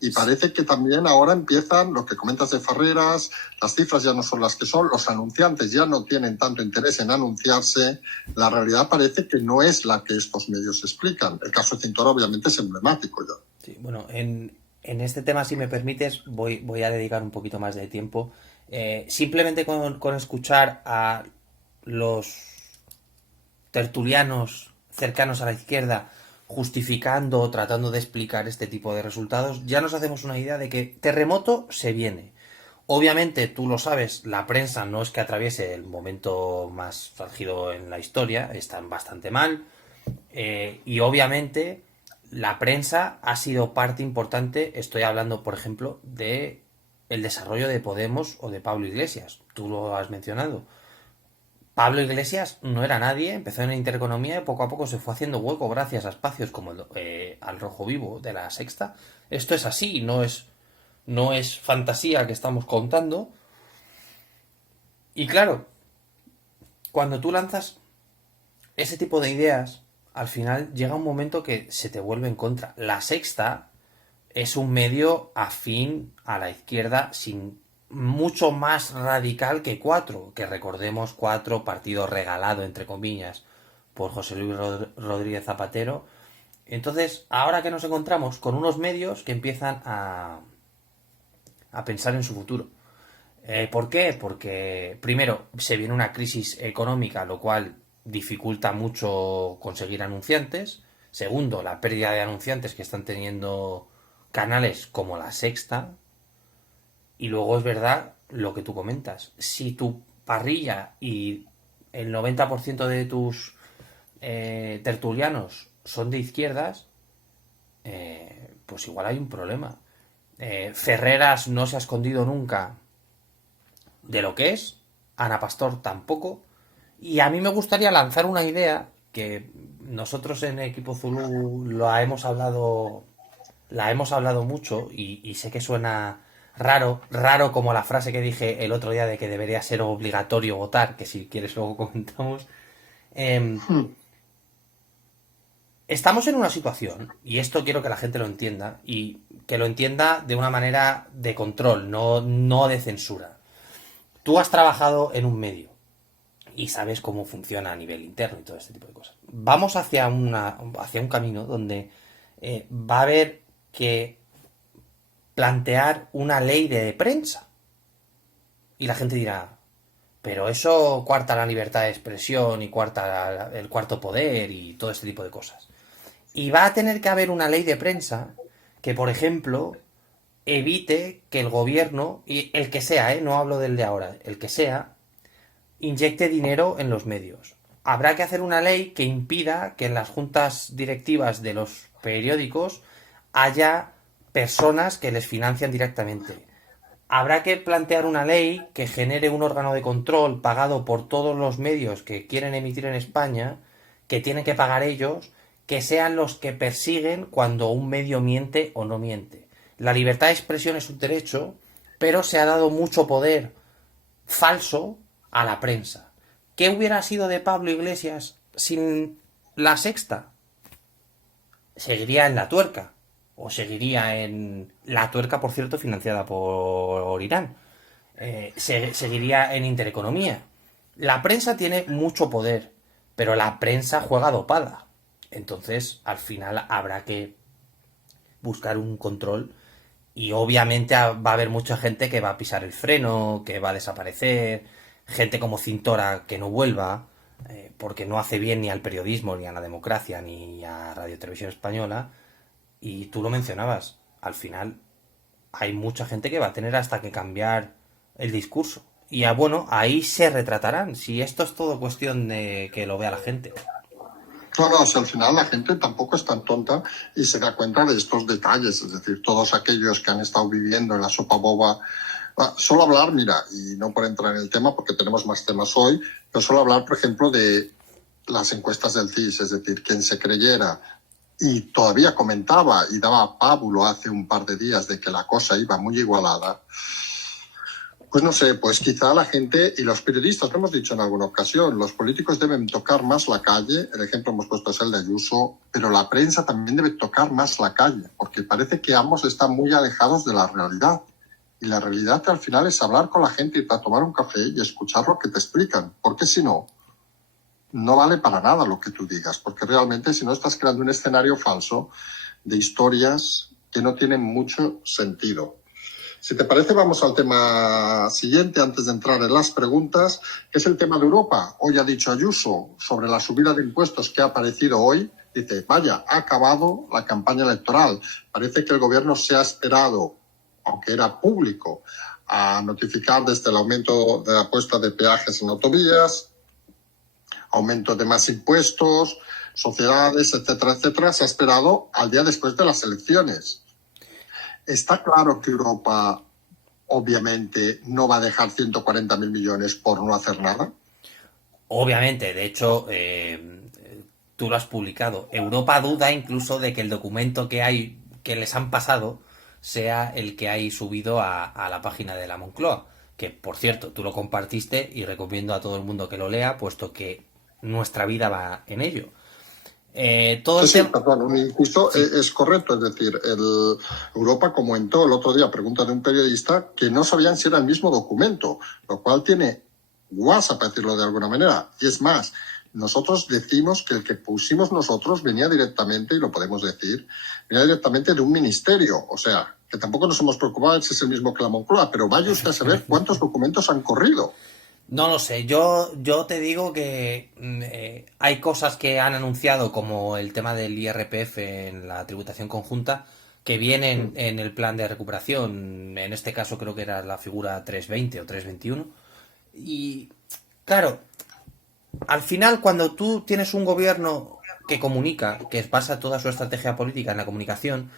Y parece que también ahora empiezan, lo que comentas de Ferreras, las cifras ya no son las que son, los anunciantes ya no tienen tanto interés en anunciarse, la realidad parece que no es la que estos medios explican. El caso de Cintora obviamente es emblemático ya. Sí, bueno, en este tema, si me permites, voy a dedicar un poquito más de tiempo. Simplemente con escuchar a los tertulianos cercanos a la izquierda justificando o tratando de explicar este tipo de resultados, ya nos hacemos una idea de que terremoto se viene. Obviamente, tú lo sabes, la prensa no es que atraviese el momento más álgido en la historia, están bastante mal, y obviamente la prensa ha sido parte importante. Estoy hablando, por ejemplo, de el desarrollo de Podemos o de Pablo Iglesias. Tú lo has mencionado. Pablo Iglesias no era nadie, empezó en Intereconomía y poco a poco se fue haciendo hueco gracias a espacios como Al Rojo Vivo de La Sexta. Esto es así, no es fantasía que estamos contando. Y claro, cuando tú lanzas ese tipo de ideas, al final llega un momento que se te vuelve en contra. La Sexta es un medio afín a la izquierda, sin mucho más radical que Cuatro, que recordemos Cuatro, partido regalado entre comillas por José Luis Rodríguez Zapatero. Entonces, ahora que nos encontramos con unos medios que empiezan a pensar en su futuro. ¿Por qué? Porque, primero, se viene una crisis económica, lo cual dificulta mucho conseguir anunciantes. Segundo, la pérdida de anunciantes que están teniendo canales como La Sexta. Y luego es verdad lo que tú comentas. Si tu parrilla y el 90% de tus tertulianos son de izquierdas, pues igual hay un problema. Ferreras no se ha escondido nunca de lo que es, Ana Pastor tampoco, y a mí me gustaría lanzar una idea que nosotros en Equipo Zulu la hemos hablado mucho y sé que suena raro como la frase que dije el otro día de que debería ser obligatorio votar, que si quieres luego comentamos. Eh, Hmm. Estamos en una situación, y esto quiero que la gente lo entienda, y que lo entienda de una manera de control, no de censura. Tú has trabajado en un medio y sabes cómo funciona a nivel interno y todo este tipo de cosas. Vamos hacia un camino donde va a haber que plantear una ley de prensa. Y la gente dirá, pero eso cuarta la libertad de expresión y cuarta el cuarto poder y todo este tipo de cosas. Y va a tener que haber una ley de prensa que, por ejemplo, evite que el gobierno, y el que sea, no hablo del de ahora, el que sea, inyecte dinero en los medios. Habrá que hacer una ley que impida que en las juntas directivas de los periódicos haya personas que les financian directamente. Habrá que plantear una ley que genere un órgano de control pagado por todos los medios que quieren emitir en España, que tienen que pagar ellos, que sean los que persiguen cuando un medio miente o no miente. La libertad de expresión es un derecho, pero se ha dado mucho poder falso a la prensa. ¿Qué hubiera sido de Pablo Iglesias sin La Sexta? Seguiría en La Tuerca. O seguiría en La Tuerca, por cierto, financiada por Irán. Seguiría en Intereconomía. La prensa tiene mucho poder, pero la prensa juega dopada. Entonces, al final habrá que buscar un control y obviamente va a haber mucha gente que va a pisar el freno, que va a desaparecer, gente como Cintora que no vuelva, porque no hace bien ni al periodismo, ni a la democracia, ni a Radio Televisión Española. Y tú lo mencionabas, al final hay mucha gente que va a tener hasta que cambiar el discurso. Y bueno, ahí se retratarán, si esto es todo cuestión de que lo vea la gente. No, no, si al final la gente tampoco es tan tonta y se da cuenta de estos detalles, es decir, todos aquellos que han estado viviendo en la sopa boba. Solo hablar, mira, y no por entrar en el tema porque tenemos más temas hoy, pero solo hablar, por ejemplo, de las encuestas del CIS, es decir, quien se creyera y todavía comentaba y daba pábulo hace un par de días de que la cosa iba muy igualada. Pues no sé, pues quizá la gente y los periodistas, lo hemos dicho en alguna ocasión, los políticos deben tocar más la calle, el ejemplo hemos puesto es el de Ayuso, pero la prensa también debe tocar más la calle, porque parece que ambos están muy alejados de la realidad. Y la realidad al final es hablar con la gente, irte a tomar un café y escuchar lo que te explican, porque si no, no vale para nada lo que tú digas, porque realmente si no estás creando un escenario falso de historias que no tienen mucho sentido. Si te parece, vamos al tema siguiente antes de entrar en las preguntas, que es el tema de Europa. Hoy ha dicho Ayuso sobre la subida de impuestos que ha aparecido hoy. Dice, vaya, ha acabado la campaña electoral. Parece que el gobierno se ha esperado, aunque era público, a notificar desde el aumento de la apuesta de peajes en autovías, aumento de más impuestos, sociedades, etcétera, etcétera. Se ha esperado al día después de las elecciones. Está claro que Europa, obviamente, no va a dejar 140.000 millones por no hacer nada. Obviamente, de hecho, tú lo has publicado. Europa duda incluso de que el documento que les han pasado sea el que hay subido a la página de la Moncloa. Que, por cierto, tú lo compartiste y recomiendo a todo el mundo que lo lea, puesto que nuestra vida va en ello. Todo Sí, el tema... perdón, incluso Sí. es correcto, es decir, Europa comentó el otro día, pregunta de un periodista, que no sabían si era el mismo documento, lo cual tiene guasa, para decirlo de alguna manera. Y es más, nosotros decimos que el que pusimos nosotros venía directamente, y lo podemos decir, venía directamente de un ministerio, o sea, que tampoco nos hemos preocupado si es el mismo que la Moncloa, pero vaya usted a saber cuántos documentos han corrido. No lo sé, yo te digo que hay cosas que han anunciado, como el tema del IRPF en la tributación conjunta, que vienen en el plan de recuperación. En este caso creo que era la figura 320 o 321. Y claro, al final cuando tú tienes un gobierno que comunica, que basa toda su estrategia política en la comunicación,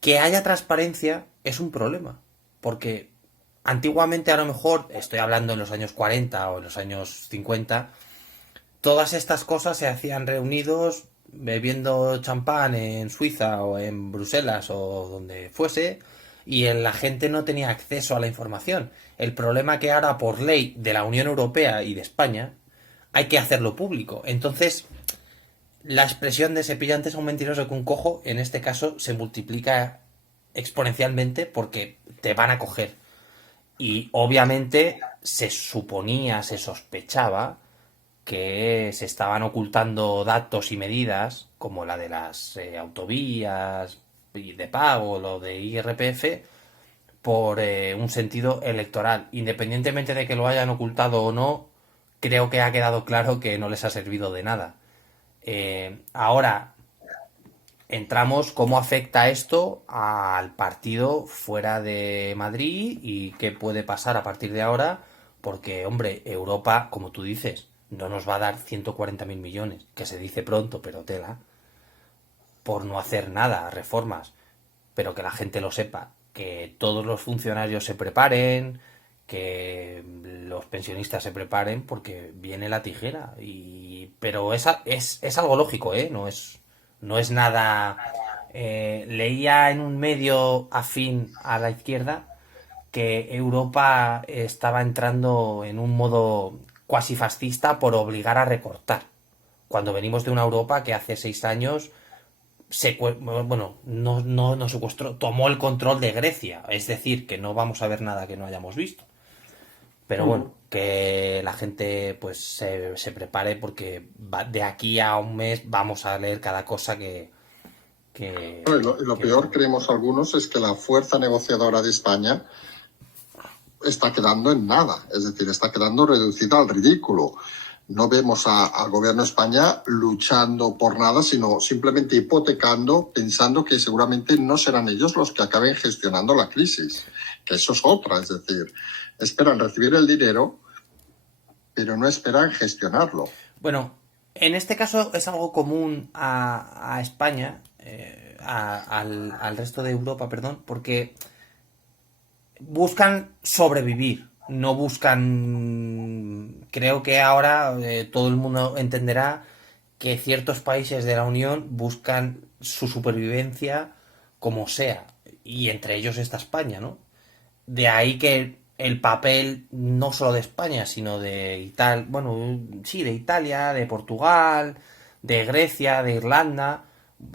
que haya transparencia es un problema. Porque antiguamente, a lo mejor, estoy hablando en los años 40 o en los años 50, todas estas cosas se hacían reunidos bebiendo champán en Suiza o en Bruselas o donde fuese, y la gente no tenía acceso a la información. El problema que ahora, por ley de la Unión Europea y de España, hay que hacerlo público. Entonces, la expresión de cepilla antes a un mentiroso que un cojo, en este caso, se multiplica exponencialmente porque te van a coger. Y obviamente se suponía, se sospechaba que se estaban ocultando datos y medidas, como la de las autovías de pago, lo de IRPF, por un sentido electoral. Independientemente de que lo hayan ocultado o no, creo que ha quedado claro que no les ha servido de nada. Ahora, entramos cómo afecta esto al partido fuera de Madrid y qué puede pasar a partir de ahora, porque, hombre, Europa, como tú dices, no nos va a dar 140.000 millones, que se dice pronto, pero tela, por no hacer nada, reformas, pero que la gente lo sepa, que todos los funcionarios se preparen, que los pensionistas se preparen, porque viene la tijera. Pero es algo lógico, ¿eh? No es nada. Leía en un medio afín a la izquierda que Europa estaba entrando en un modo cuasi fascista por obligar a recortar. Cuando venimos de una Europa que hace 6 años no secuestró, tomó el control de Grecia. Es decir, que no vamos a ver nada que no hayamos visto. Pero bueno, que la gente pues se prepare, porque de aquí a un mes vamos a leer cada cosa No, y lo peor, creemos algunos, es que la fuerza negociadora de España está quedando en nada, es decir, está quedando reducida al ridículo. No vemos al gobierno de España luchando por nada, sino simplemente hipotecando, pensando que seguramente no serán ellos los que acaben gestionando la crisis, que eso es otra, es decir, esperan recibir el dinero, pero no esperan gestionarlo. Bueno, en este caso es algo común a España, al resto de Europa, perdón, porque buscan sobrevivir, no buscan. Creo que ahora todo el mundo entenderá que ciertos países de la Unión buscan su supervivencia como sea, y entre ellos está España, ¿no? De ahí que el papel no solo de España, sino de Italia, bueno, sí, de Italia, de Portugal, de Grecia, de Irlanda,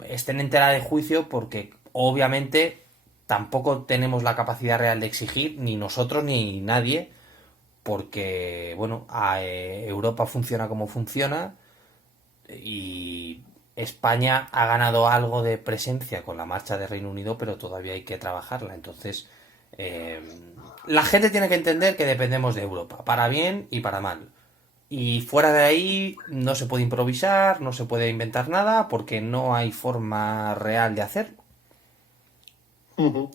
estén en tela de juicio, porque obviamente tampoco tenemos la capacidad real de exigir, ni nosotros ni nadie, porque, bueno, Europa funciona como funciona, y España ha ganado algo de presencia con la marcha de Reino Unido, pero todavía hay que trabajarla. Entonces, eh, la gente tiene que entender que dependemos de Europa, para bien y para mal. Y fuera de ahí no se puede improvisar, no se puede inventar nada, porque no hay forma real de hacerlo. Uh-huh.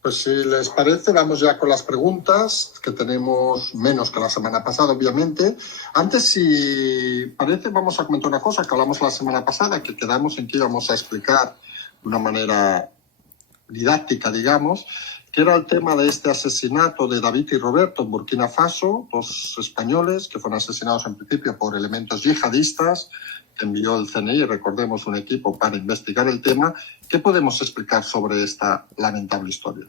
Pues si les parece, vamos ya con las preguntas, que tenemos menos que la semana pasada, obviamente. Antes, si parece, vamos a comentar una cosa que hablamos la semana pasada, que quedamos en que íbamos a explicar de una manera didáctica, digamos, que era el tema de este asesinato de David y Roberto en Burkina Faso, dos españoles que fueron asesinados en principio por elementos yihadistas, que envió el CNI, recordemos, un equipo para investigar el tema. ¿Qué podemos explicar sobre esta lamentable historia?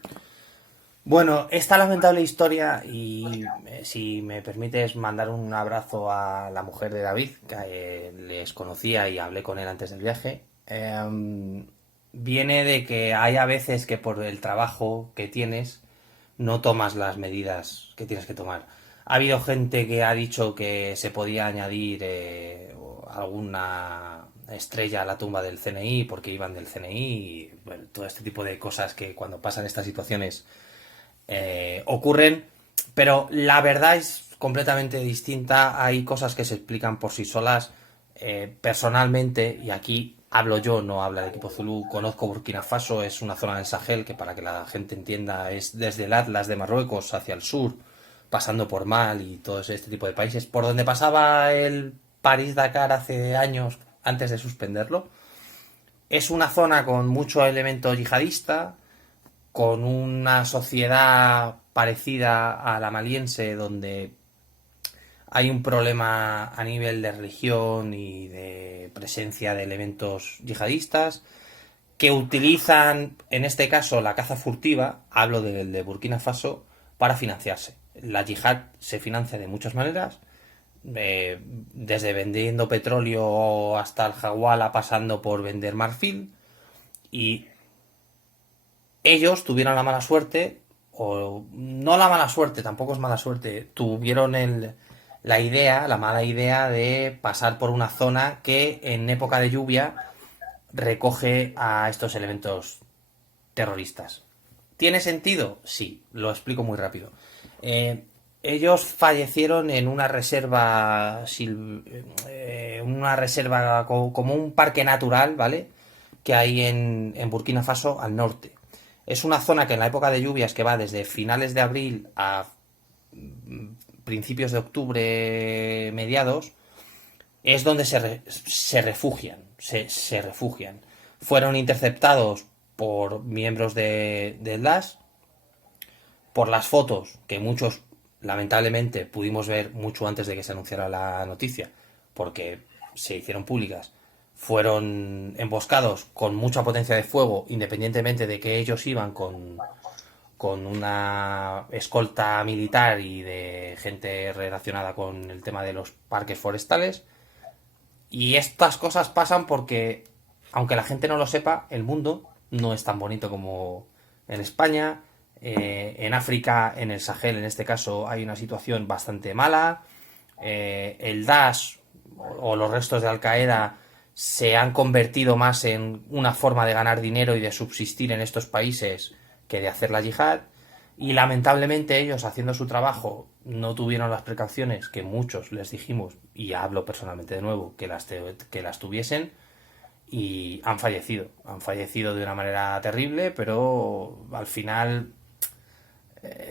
Bueno, esta lamentable historia, y si me permites mandar un abrazo a la mujer de David, que les conocía y hablé con él antes del viaje, viene de que hay a veces que por el trabajo que tienes no tomas las medidas que tienes que tomar. Ha habido gente que ha dicho que se podía añadir alguna estrella la tumba del CNI porque iban del CNI, y bueno, todo este tipo de cosas que cuando pasan estas situaciones ocurren, pero la verdad es completamente distinta. Hay cosas que se explican por sí solas. Personalmente, y aquí hablo yo, no habla el equipo Zulú, conozco Burkina Faso, es una zona del Sahel que, para que la gente entienda, es desde el Atlas de Marruecos hacia el sur, pasando por Mali y todo este tipo de países, por donde pasaba el París-Dakar hace años antes de suspenderlo. Es una zona con mucho elemento yihadista, con una sociedad parecida a la maliense, donde hay un problema a nivel de religión y de presencia de elementos yihadistas que utilizan, en este caso, la caza furtiva, hablo del de Burkina Faso, para financiarse. La yihad se financia de muchas maneras, desde vendiendo petróleo hasta el Hawala, pasando por vender marfil, y ellos tuvieron la mala suerte, o no la mala suerte, tampoco es mala suerte, tuvieron la mala idea de pasar por una zona que en época de lluvia recoge a estos elementos terroristas. ¿Tiene sentido? Sí, lo explico muy rápido. Ellos fallecieron en una reserva, como un parque natural, ¿vale? Que hay en Burkina Faso, al norte. Es una zona que en la época de lluvias, que va desde finales de abril a principios de octubre, mediados, es donde se refugian. Se refugian. Fueron interceptados por miembros del LAS. Por las fotos, que muchos lamentablemente pudimos ver mucho antes de que se anunciara la noticia, porque se hicieron públicas, fueron emboscados con mucha potencia de fuego, independientemente de que ellos iban con una escolta militar y de gente relacionada con el tema de los parques forestales. Y estas cosas pasan porque, aunque la gente no lo sepa, el mundo no es tan bonito como en España. En África, en el Sahel en este caso, hay una situación bastante mala. El Daesh o los restos de Al Qaeda se han convertido más en una forma de ganar dinero y de subsistir en estos países que de hacer la yihad, y lamentablemente ellos, haciendo su trabajo, no tuvieron las precauciones que muchos les dijimos, y hablo personalmente de nuevo, que las tuviesen, y han fallecido de una manera terrible. Pero al final,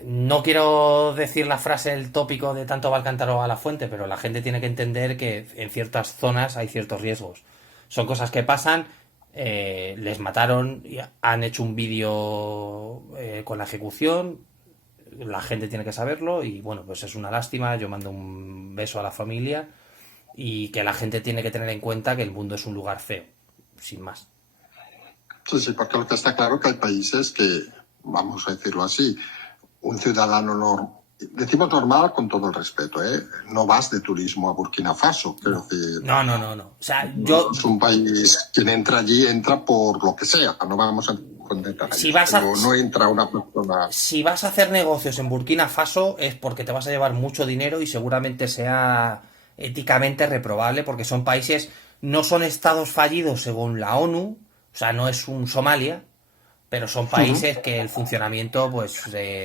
no quiero decir la frase, el tópico de tanto va el cántaro a la fuente, pero la gente tiene que entender que en ciertas zonas hay ciertos riesgos. Son cosas que pasan. Les mataron, y han hecho un vídeo con la ejecución. La gente tiene que saberlo, y bueno, pues es una lástima. Yo mando un beso a la familia, y que la gente tiene que tener en cuenta que el mundo es un lugar feo, sin más. Sí, sí, porque lo que está claro que hay países que, vamos a decirlo así, un ciudadano decimos normal con todo el respeto, no vas de turismo a Burkina Faso, quiero decir. No. O sea, es un país, quien entra allí entra por lo que sea, no vamos a contentar. No entra una persona. Si vas a hacer negocios en Burkina Faso es porque te vas a llevar mucho dinero, y seguramente sea éticamente reprobable, porque son países, no son estados fallidos según la ONU, o sea, no es un Somalia, pero son países que el funcionamiento, pues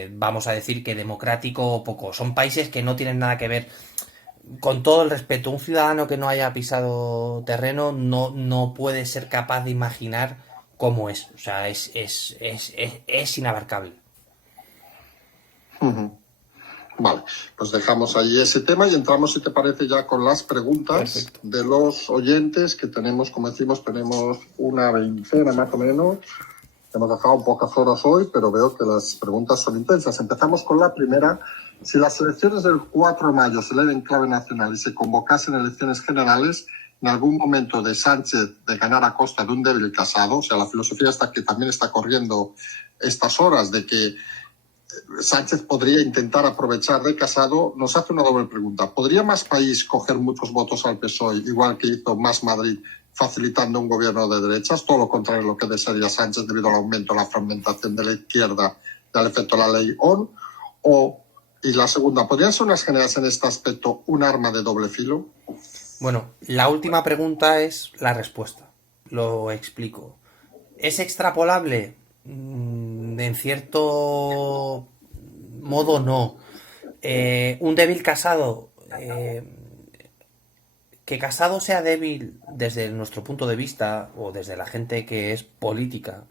vamos a decir que democrático o poco. Son países que no tienen nada que ver. Con todo el respeto, un ciudadano que no haya pisado terreno no puede ser capaz de imaginar cómo es. O sea, es inabarcable. Vale, pues dejamos ahí ese tema y entramos, si te parece, ya con las preguntas. Perfecto. De los oyentes, que tenemos, como decimos, tenemos una veintena más o menos. Hemos dejado pocas horas hoy, pero veo que las preguntas son intensas. Empezamos con la primera. Si las elecciones del 4 de mayo se leen en clave nacional y se convocasen elecciones generales, en algún momento de Sánchez de ganar a costa de un débil Casado, o sea, la filosofía está que también está corriendo estas horas, de que Sánchez podría intentar aprovechar de Casado, nos hace una doble pregunta. ¿Podría Más País coger muchos votos al PSOE, igual que hizo Más Madrid, facilitando un gobierno de derechas? Todo lo contrario de lo que desearía Sánchez debido al aumento de la fragmentación de la izquierda y al efecto de la ley ON. Y la segunda, ¿podrían ser unas generales en este aspecto un arma de doble filo? Bueno, la última pregunta es la respuesta. Lo explico. ¿Es extrapolable? En cierto modo no. Un débil Casado, que Casado sea débil desde nuestro punto de vista o desde la gente que es política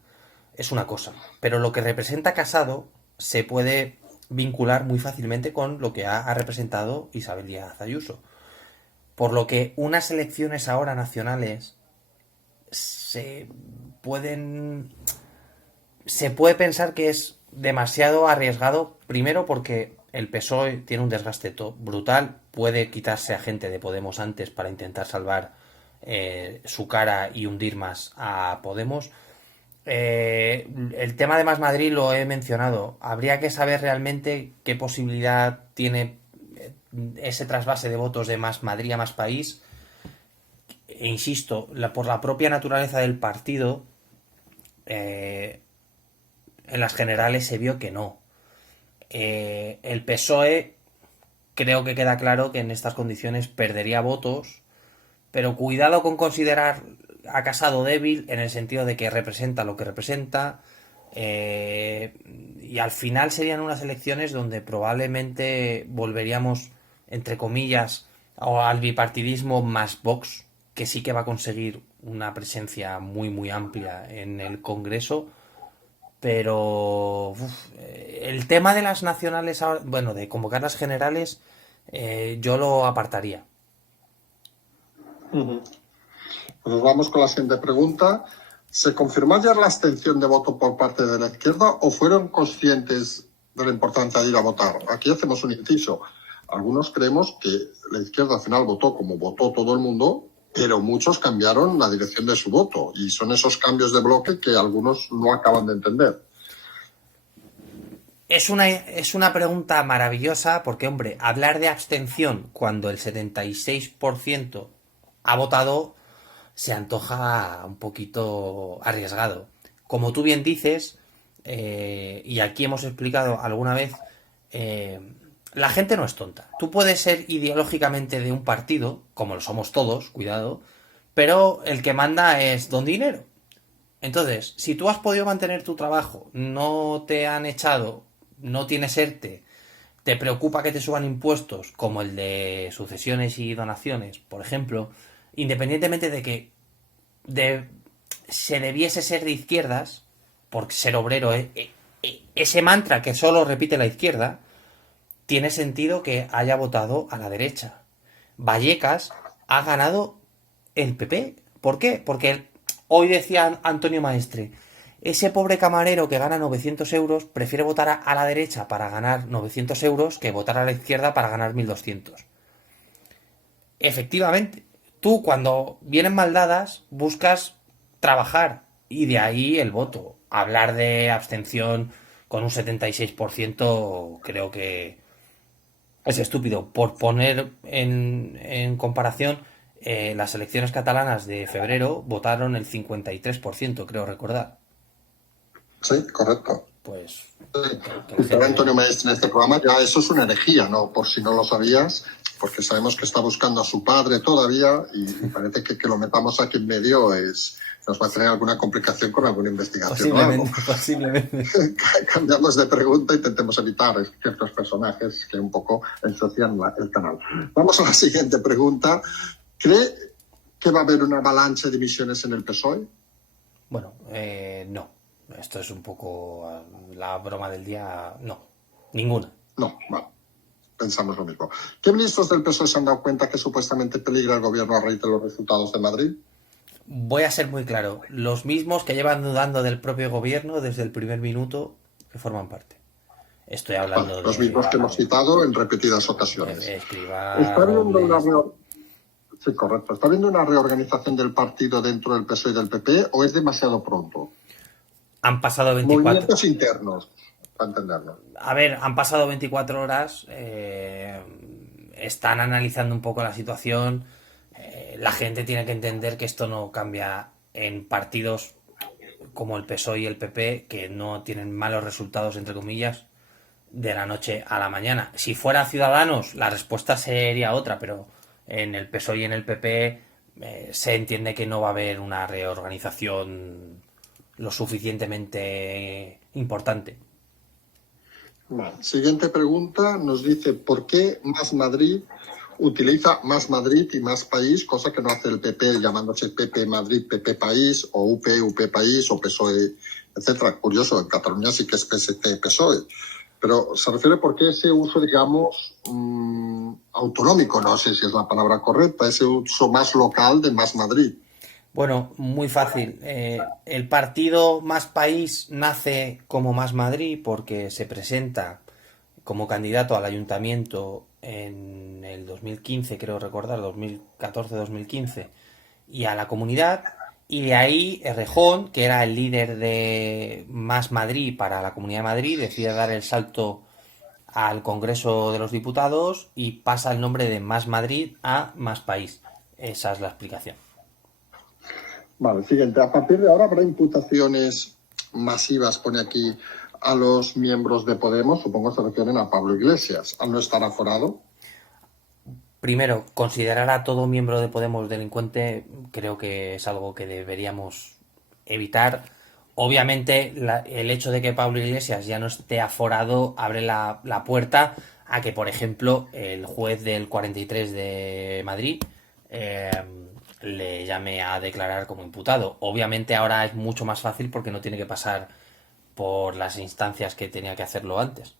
es una cosa, pero lo que representa Casado se puede vincular muy fácilmente con lo que ha representado Isabel Díaz Ayuso. Por lo que unas elecciones ahora nacionales se pueden se puede pensar que es demasiado arriesgado, primero porque el PSOE tiene un desgaste brutal, puede quitarse a gente de Podemos antes para intentar salvar su cara y hundir más a Podemos. El tema de Más Madrid lo he mencionado. Habría que saber realmente qué posibilidad tiene ese trasvase de votos de Más Madrid a Más País. E insisto, por la propia naturaleza del partido, en las generales se vio que no. El PSOE creo que queda claro que en estas condiciones perdería votos, pero cuidado con considerar a Casado débil en el sentido de que representa lo que representa, y al final serían unas elecciones donde probablemente volveríamos, entre comillas, al bipartidismo más Vox, que sí que va a conseguir una presencia muy muy amplia en el Congreso, pero el tema de las nacionales, bueno, de convocar las generales, yo lo apartaría. Ujú. Pues vamos con la siguiente pregunta. ¿Se confirmó ayer la abstención de voto por parte de la izquierda o fueron conscientes de la importancia de ir a votar? Aquí hacemos un inciso. Algunos creemos que la izquierda al final votó como votó todo el mundo, pero muchos cambiaron la dirección de su voto y son esos cambios de bloque que algunos no acaban de entender. Es una pregunta maravillosa porque, hombre, hablar de abstención cuando el 76% ha votado se antoja un poquito arriesgado. Como tú bien dices, y aquí hemos explicado alguna vez, la gente no es tonta. Tú puedes ser ideológicamente de un partido, como lo somos todos, cuidado, pero el que manda es don dinero. Entonces, si tú has podido mantener tu trabajo, no te han echado, no tienes ERTE, te preocupa que te suban impuestos, como el de sucesiones y donaciones, por ejemplo, independientemente de que se debiese ser de izquierdas, por ser obrero, ese mantra que solo repite la izquierda, tiene sentido que haya votado a la derecha. Vallecas ha ganado el PP. ¿Por qué? Porque hoy decía Antonio Maestre, ese pobre camarero que gana 900 euros prefiere votar a la derecha para ganar 900 euros que votar a la izquierda para ganar 1200. Efectivamente, tú cuando vienen mal dadas buscas trabajar y de ahí el voto. Hablar de abstención con un 76% creo que es estúpido. Por poner en comparación, las elecciones catalanas de febrero votaron el 53%, creo recordar. Sí, correcto. Pues Para Antonio Maestre en este programa, ya eso es una herejía, ¿no? Por si no lo sabías, porque sabemos que está buscando a su padre todavía y parece que lo metamos aquí en medio nos va a tener alguna complicación con alguna investigación. Posiblemente. Cambiamos de pregunta, intentemos evitar ciertos personajes que un poco ensucian el canal. Vamos a la siguiente pregunta. ¿Cree que va a haber una avalancha de dimisiones en el PSOE? Bueno, no. Esto es un poco la broma del día. No, ninguna. No, vale. Pensamos lo mismo. ¿Qué ministros del PSOE se han dado cuenta que supuestamente peligra el gobierno a raíz de los resultados de Madrid? Voy a ser muy claro. Los mismos que llevan dudando del propio gobierno desde el primer minuto que forman parte. Estoy hablando de... Los mismos que hemos citado en repetidas ocasiones. Escrivá, ¿Está viendo Robles... Sí, correcto. ¿Está viendo una reorganización del partido dentro del PSOE y del PP o es demasiado pronto? Han pasado 24... Movimientos internos, para entenderlo. A ver, han pasado 24 horas. Están analizando un poco la situación. La gente tiene que entender que esto no cambia en partidos como el PSOE y el PP, que no tienen malos resultados, entre comillas, de la noche a la mañana. Si fuera Ciudadanos, la respuesta sería otra, pero en el PSOE y en el PP se entiende que no va a haber una reorganización lo suficientemente importante. Vale. Siguiente pregunta nos dice, ¿por qué Más Madrid utiliza Más Madrid y Más País, cosa que no hace el PP llamándose PP Madrid, PP País, o UP País, o PSOE, etcétera? Curioso, en Cataluña sí que es PSC, PSOE. Pero se refiere por qué ese uso, digamos, autonómico, no sé si es la palabra correcta, ese uso más local de Más Madrid. Bueno, muy fácil. El partido Más País nace como Más Madrid porque se presenta como candidato al ayuntamiento en el 2015, creo recordar, 2014-2015, y a la comunidad. Y de ahí Errejón, que era el líder de Más Madrid para la Comunidad de Madrid, decide dar el salto al Congreso de los Diputados y pasa el nombre de Más Madrid a Más País. Esa es la explicación. Vale, siguiente. A partir de ahora habrá imputaciones masivas, pone aquí, a los miembros de Podemos, supongo se refieren a Pablo Iglesias, al no estar aforado. Primero, considerar a todo miembro de Podemos delincuente creo que es algo que deberíamos evitar. Obviamente, el hecho de que Pablo Iglesias ya no esté aforado abre la puerta a que, por ejemplo, el juez del 43 de Madrid le llame a declarar como imputado. Obviamente ahora es mucho más fácil porque no tiene que pasar por las instancias que tenía que hacerlo antes.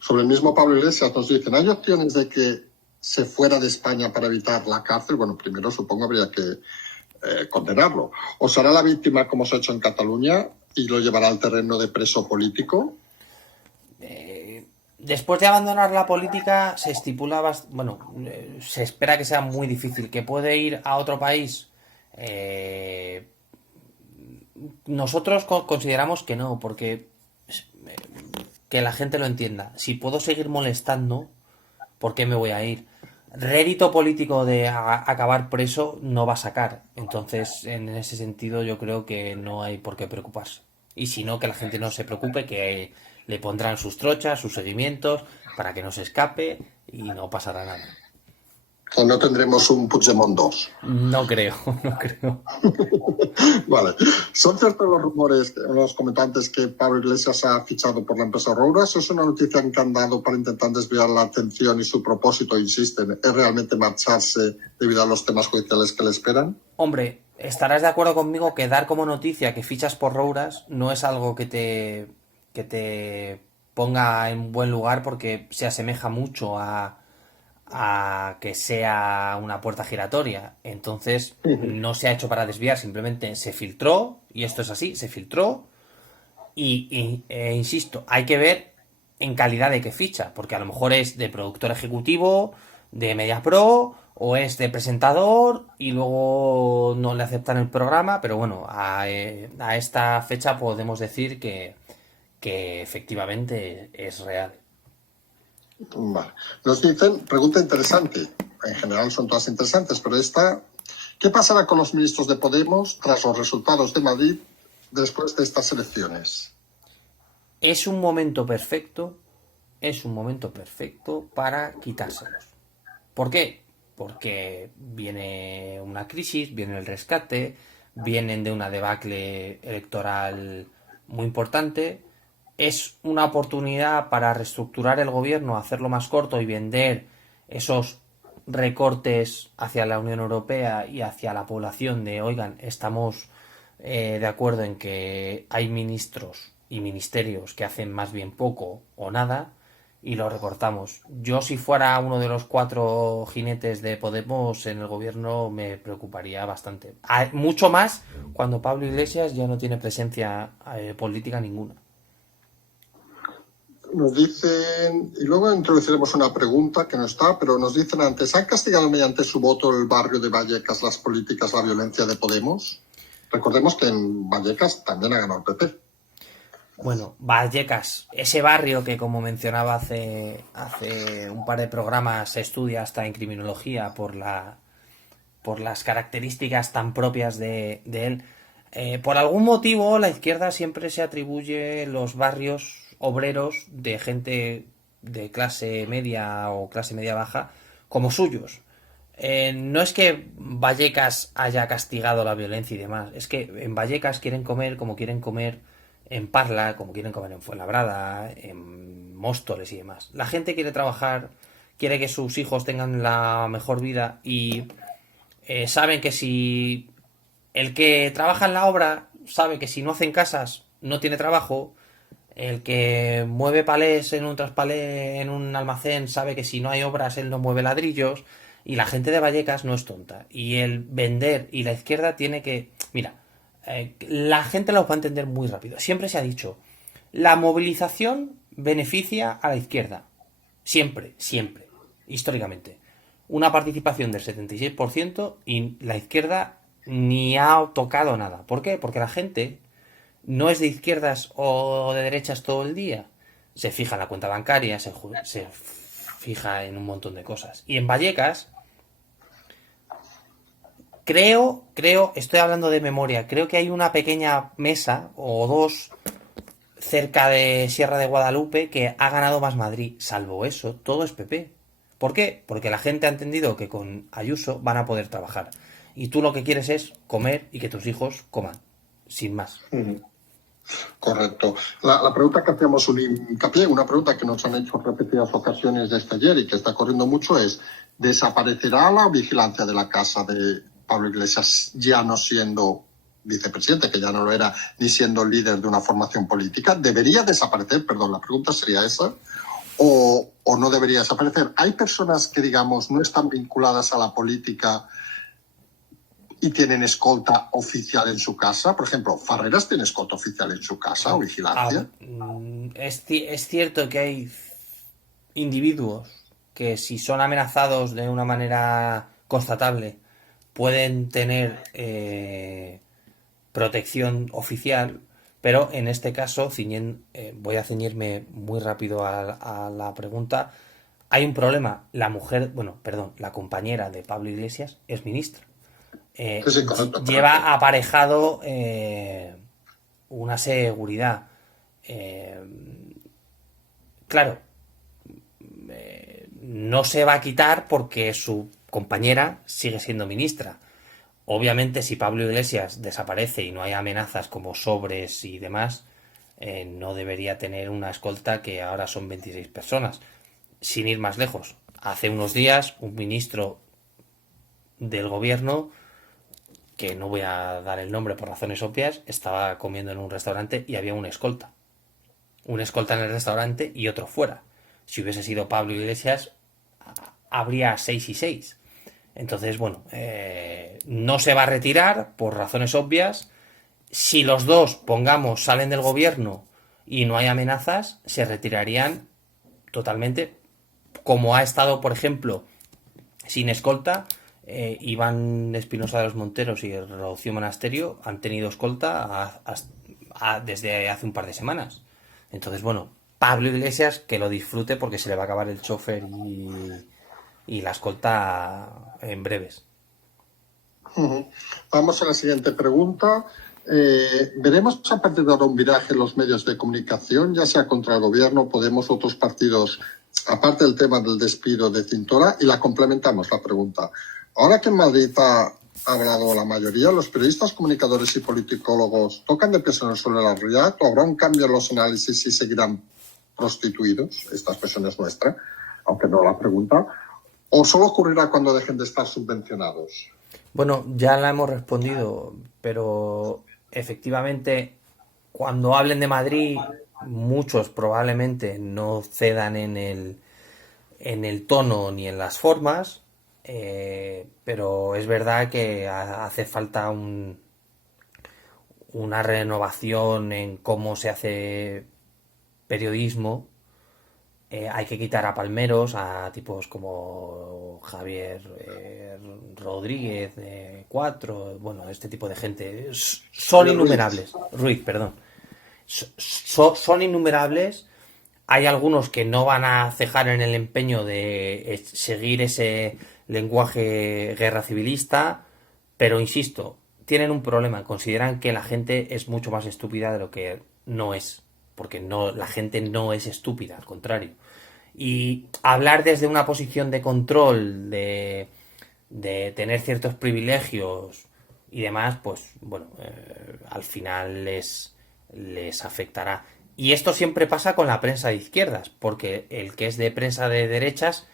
Sobre el mismo Pablo Iglesias nos dicen, ¿hay opciones de que se fuera de España para evitar la cárcel? Bueno, primero supongo habría que condenarlo. ¿O será la víctima como se ha hecho en Cataluña y lo llevará al terreno de preso político? Después de abandonar la política, se estipula, se espera que sea muy difícil, que puede ir a otro país. Nosotros consideramos que no, porque que la gente lo entienda. Si puedo seguir molestando, ¿por qué me voy a ir? Rédito político de acabar preso no va a sacar. Entonces, en ese sentido, yo creo que no hay por qué preocuparse. Y si no, que la gente no se preocupe, que le pondrán sus trochas, sus seguimientos, para que no se escape y no pasará nada. O no tendremos un Puigdemont 2. No creo, no creo. Vale. ¿Son ciertos los rumores, los comentantes, que Pablo Iglesias ha fichado por la empresa Rouras? ¿Es una noticia que han dado para intentar desviar la atención y su propósito, insisten, es realmente marcharse debido a los temas judiciales que le esperan? Hombre, estarás de acuerdo conmigo que dar como noticia que fichas por Rouras no es algo que te ponga en buen lugar porque se asemeja mucho a que sea una puerta giratoria. Entonces, no se ha hecho para desviar, simplemente se filtró, y esto es así, se filtró, insisto, hay que ver en calidad de qué ficha, porque a lo mejor es de productor ejecutivo, de Media Pro, o es de presentador, y luego no le aceptan el programa, pero bueno, a esta fecha podemos decir que efectivamente es real. Vale. Nos dicen, pregunta interesante, en general son todas interesantes, pero esta, ¿qué pasará con los ministros de Podemos tras los resultados de Madrid después de estas elecciones? Es un momento perfecto para quitárselos. ¿Por qué? Porque viene una crisis, viene el rescate, vienen de una debacle electoral muy importante. Es una oportunidad para reestructurar el gobierno, hacerlo más corto y vender esos recortes hacia la Unión Europea y hacia la población de, oigan, estamos de acuerdo en que hay ministros y ministerios que hacen más bien poco o nada y lo recortamos. Yo, si fuera uno de los 4 jinetes de Podemos en el gobierno, me preocuparía bastante. Mucho más cuando Pablo Iglesias ya no tiene presencia política ninguna. Nos dicen, y luego introduciremos una pregunta que no está, pero nos dicen antes, ¿han castigado mediante su voto el barrio de Vallecas las políticas, la violencia de Podemos? Recordemos que en Vallecas también ha ganado el PP. Bueno, Vallecas, ese barrio que, como mencionaba hace un par de programas, se estudia hasta en criminología por las características tan propias de él. Por algún motivo, la izquierda siempre se atribuye los barrios obreros de gente de clase media o clase media baja como suyos. No es que Vallecas haya castigado la violencia y demás, es que en Vallecas quieren comer como quieren comer en Parla, como quieren comer en Fuenlabrada, en Móstoles y demás. La gente quiere trabajar, quiere que sus hijos tengan la mejor vida y saben que si el que trabaja en la obra sabe que si no hacen casas no tiene trabajo, el que mueve palés en un traspalé en un almacén sabe que si no hay obras él no mueve ladrillos y la gente de Vallecas no es tonta. Y el vender y la izquierda tiene que... Mira, la gente lo va a entender muy rápido. Siempre se ha dicho, la movilización beneficia a la izquierda. Siempre, siempre, históricamente. Una participación del 76% y la izquierda ni ha tocado nada. ¿Por qué? Porque la gente no es de izquierdas o de derechas todo el día. Se fija en la cuenta bancaria, se fija en un montón de cosas. Y en Vallecas, estoy hablando de memoria, creo que hay una pequeña mesa o dos cerca de Sierra de Guadalupe que ha ganado más Madrid. Salvo eso, todo es PP. ¿Por qué? Porque la gente ha entendido que con Ayuso van a poder trabajar. Y tú lo que quieres es comer y que tus hijos coman. Sin más. Correcto. La pregunta que hacíamos un hincapié, una pregunta que nos han hecho en repetidas ocasiones desde ayer y que está corriendo mucho es, ¿desaparecerá la vigilancia de la casa de Pablo Iglesias ya no siendo vicepresidente, que ya no lo era, ni siendo líder de una formación política? ¿Debería desaparecer? Perdón, la pregunta sería esa. ¿O no debería desaparecer? Hay personas que, digamos, no están vinculadas a la política y tienen escolta oficial en su casa. Por ejemplo, ¿Farreras tiene escolta oficial en su casa o vigilancia? Es cierto que hay individuos que si son amenazados de una manera constatable pueden tener protección oficial, pero en este caso, voy a ceñirme muy rápido a la pregunta. Hay un problema. La compañera de Pablo Iglesias es ministra. Sí, correcto. Lleva aparejado una seguridad. Claro, no se va a quitar porque su compañera sigue siendo ministra. Obviamente, si Pablo Iglesias desaparece y no hay amenazas como sobres y demás, no debería tener una escolta que ahora son 26 personas. Sin ir más lejos, hace unos días un ministro del gobierno, que no voy a dar el nombre por razones obvias, estaba comiendo en un restaurante y había una escolta. Un escolta en el restaurante y otro fuera. Si hubiese sido Pablo Iglesias, habría 6 y 6. Entonces, no se va a retirar por razones obvias. Si los dos, pongamos, salen del gobierno y no hay amenazas, se retirarían totalmente, como ha estado, por ejemplo, sin escolta, Iván Espinosa de los Monteros y Rocío Monasterio han tenido escolta desde hace un par de semanas. Entonces, Pablo Iglesias que lo disfrute porque se le va a acabar el chofer y la escolta en breves. Vamos a la siguiente pregunta. ¿Veremos a partir de ahora un viraje en los medios de comunicación, ya sea contra el gobierno, Podemos, otros partidos, aparte del tema del despido de Cintora? Y la complementamos la pregunta. Ahora que en Madrid ha hablado la mayoría, ¿los periodistas, comunicadores y politicólogos tocan de peso en el suelo de la realidad o habrá un cambio en los análisis y seguirán prostituidos? Esta expresión es nuestra, aunque no la pregunta. ¿O solo ocurrirá cuando dejen de estar subvencionados? Bueno, ya la hemos respondido, pero efectivamente cuando hablen de Madrid muchos probablemente no cedan en el tono ni en las formas, pero es verdad que hace falta una renovación en cómo se hace periodismo. Hay que quitar a palmeros, a tipos como Javier Rodríguez, 4, este tipo de gente. Son innumerables. Ruiz, perdón. Son innumerables. Hay algunos que no van a cejar en el empeño de seguir ese lenguaje guerra civilista, pero insisto, tienen un problema. Consideran que la gente es mucho más estúpida de lo que no es. Porque la gente no es estúpida, al contrario. Y hablar desde una posición de control, de tener ciertos privilegios y demás, pues bueno, al final les afectará. Y esto siempre pasa con la prensa de izquierdas, porque el que es de prensa de derechas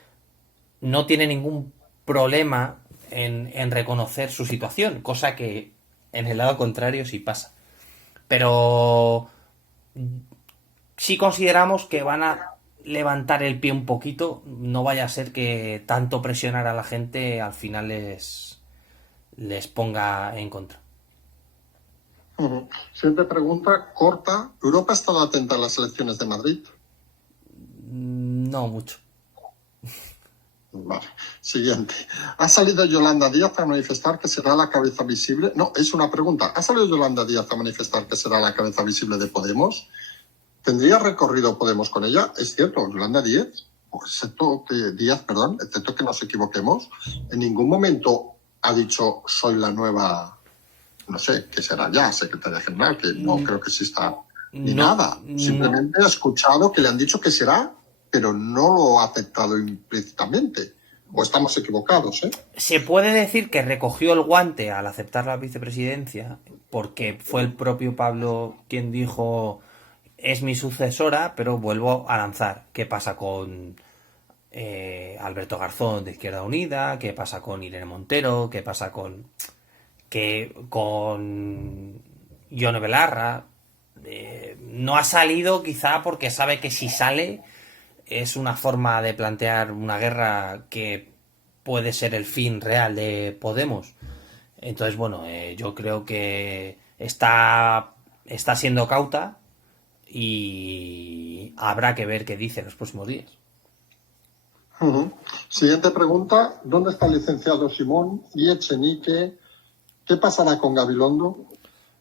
no tiene ningún problema en reconocer su situación, cosa que en el lado contrario sí pasa. Pero si consideramos que van a levantar el pie un poquito, no vaya a ser que tanto presionar a la gente al final les ponga en contra. Siguiente pregunta, corta. ¿Europa ha estado atenta a las elecciones de Madrid? No mucho. Vale. Siguiente. ¿Ha salido Yolanda Díaz a manifestar que será la cabeza visible? No, es una pregunta. ¿Ha salido Yolanda Díaz a manifestar que será la cabeza visible de Podemos? ¿Tendría recorrido Podemos con ella? Es cierto, Yolanda Díaz, excepto que nos equivoquemos, en ningún momento ha dicho soy la nueva, no sé, que será ya secretaria general, que no creo que exista ni No, nada. Simplemente ha escuchado que le han dicho que será, pero no lo ha aceptado implícitamente. O estamos equivocados, ¿eh? se puede decir que recogió el guante al aceptar la vicepresidencia, porque fue el propio Pablo quien dijo es mi sucesora, pero vuelvo a lanzar. ¿Qué pasa con Alberto Garzón de Izquierda Unida? ¿Qué pasa con Irene Montero? ¿Qué pasa con Yone Belarra? No ha salido quizá porque sabe que si sale es una forma de plantear una guerra que puede ser el fin real de Podemos. Entonces, bueno, yo creo que está siendo cauta y habrá que ver qué dice en los próximos días. Siguiente pregunta, ¿dónde está el licenciado Simón y Echenique? ¿Qué pasará con Gabilondo?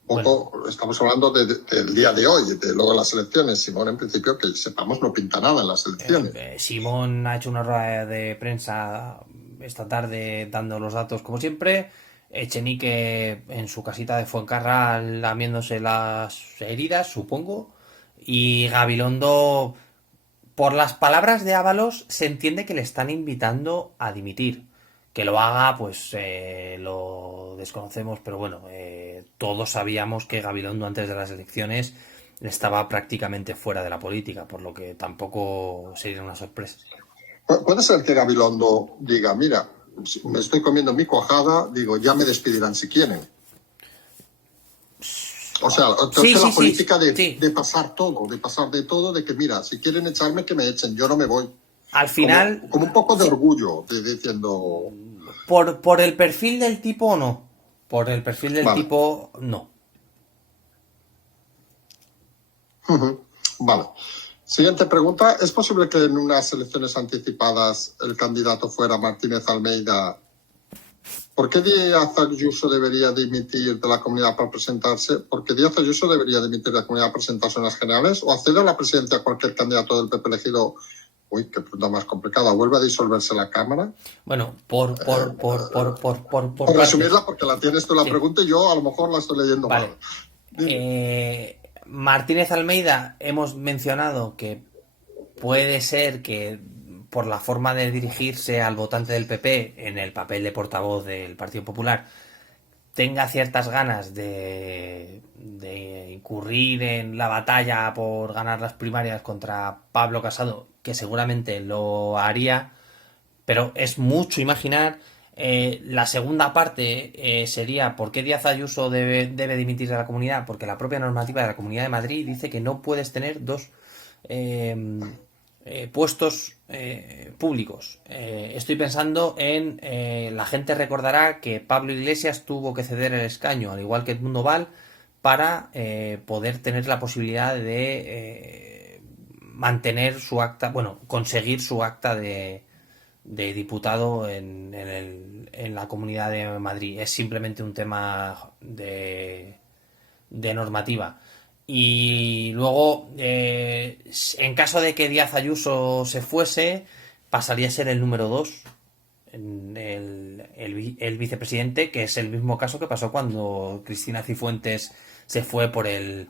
Bueno, Estamos hablando del día de hoy, de luego las elecciones. Simón, en principio, que sepamos, no pinta nada en las elecciones. Simón ha hecho una rueda de prensa esta tarde dando los datos como siempre. Echenique en su casita de Fuencarral lamiéndose las heridas, supongo. Y Gabilondo, por las palabras de Ábalos, se entiende que le están invitando a dimitir. Que lo haga, pues lo desconocemos, pero bueno, todos sabíamos que Gabilondo antes de las elecciones estaba prácticamente fuera de la política, por lo que tampoco sería una sorpresa. Puede ser que Gabilondo diga, mira, me estoy comiendo mi cuajada, digo, ya me despedirán si quieren. O sea, entonces la política de pasar todo, de pasar de todo, de que mira, si quieren echarme, que me echen, yo no me voy. Al final... Como un poco de orgullo, diciendo... Por el perfil del tipo, no. Por el perfil del tipo, no. Vale. Siguiente pregunta. ¿Es posible que en unas elecciones anticipadas el candidato fuera Martínez Almeida? ¿Por qué Díaz Ayuso debería dimitir de la comunidad para presentarse? ¿Por qué Díaz Ayuso debería dimitir de la comunidad para presentarse en las generales? ¿O acceder a la presidencia a cualquier candidato del PP elegido? Uy, qué pregunta más complicada. ¿Vuelve a disolverse la Cámara? Bueno, por resumirla, porque la tienes tú la pregunta y yo a lo mejor la estoy leyendo mal. Martínez Almeida, hemos mencionado que puede ser que por la forma de dirigirse al votante del PP en el papel de portavoz del Partido Popular tenga ciertas ganas de incurrir en la batalla por ganar las primarias contra Pablo Casado, que seguramente lo haría, pero es mucho imaginar. La segunda parte sería ¿por qué Díaz Ayuso debe dimitir de la comunidad? Porque la propia normativa de la Comunidad de Madrid dice que no puedes tener dos puestos públicos. Estoy pensando en la gente recordará que Pablo Iglesias tuvo que ceder el escaño, al igual que Edmundo Val, para poder tener la posibilidad de mantener su acta, bueno, conseguir su acta de diputado en la Comunidad de Madrid. Es simplemente un tema de normativa. Y luego, en caso de que Díaz Ayuso se fuese, pasaría a ser el número 2, el vicepresidente, que es el mismo caso que pasó cuando Cristina Cifuentes se fue por el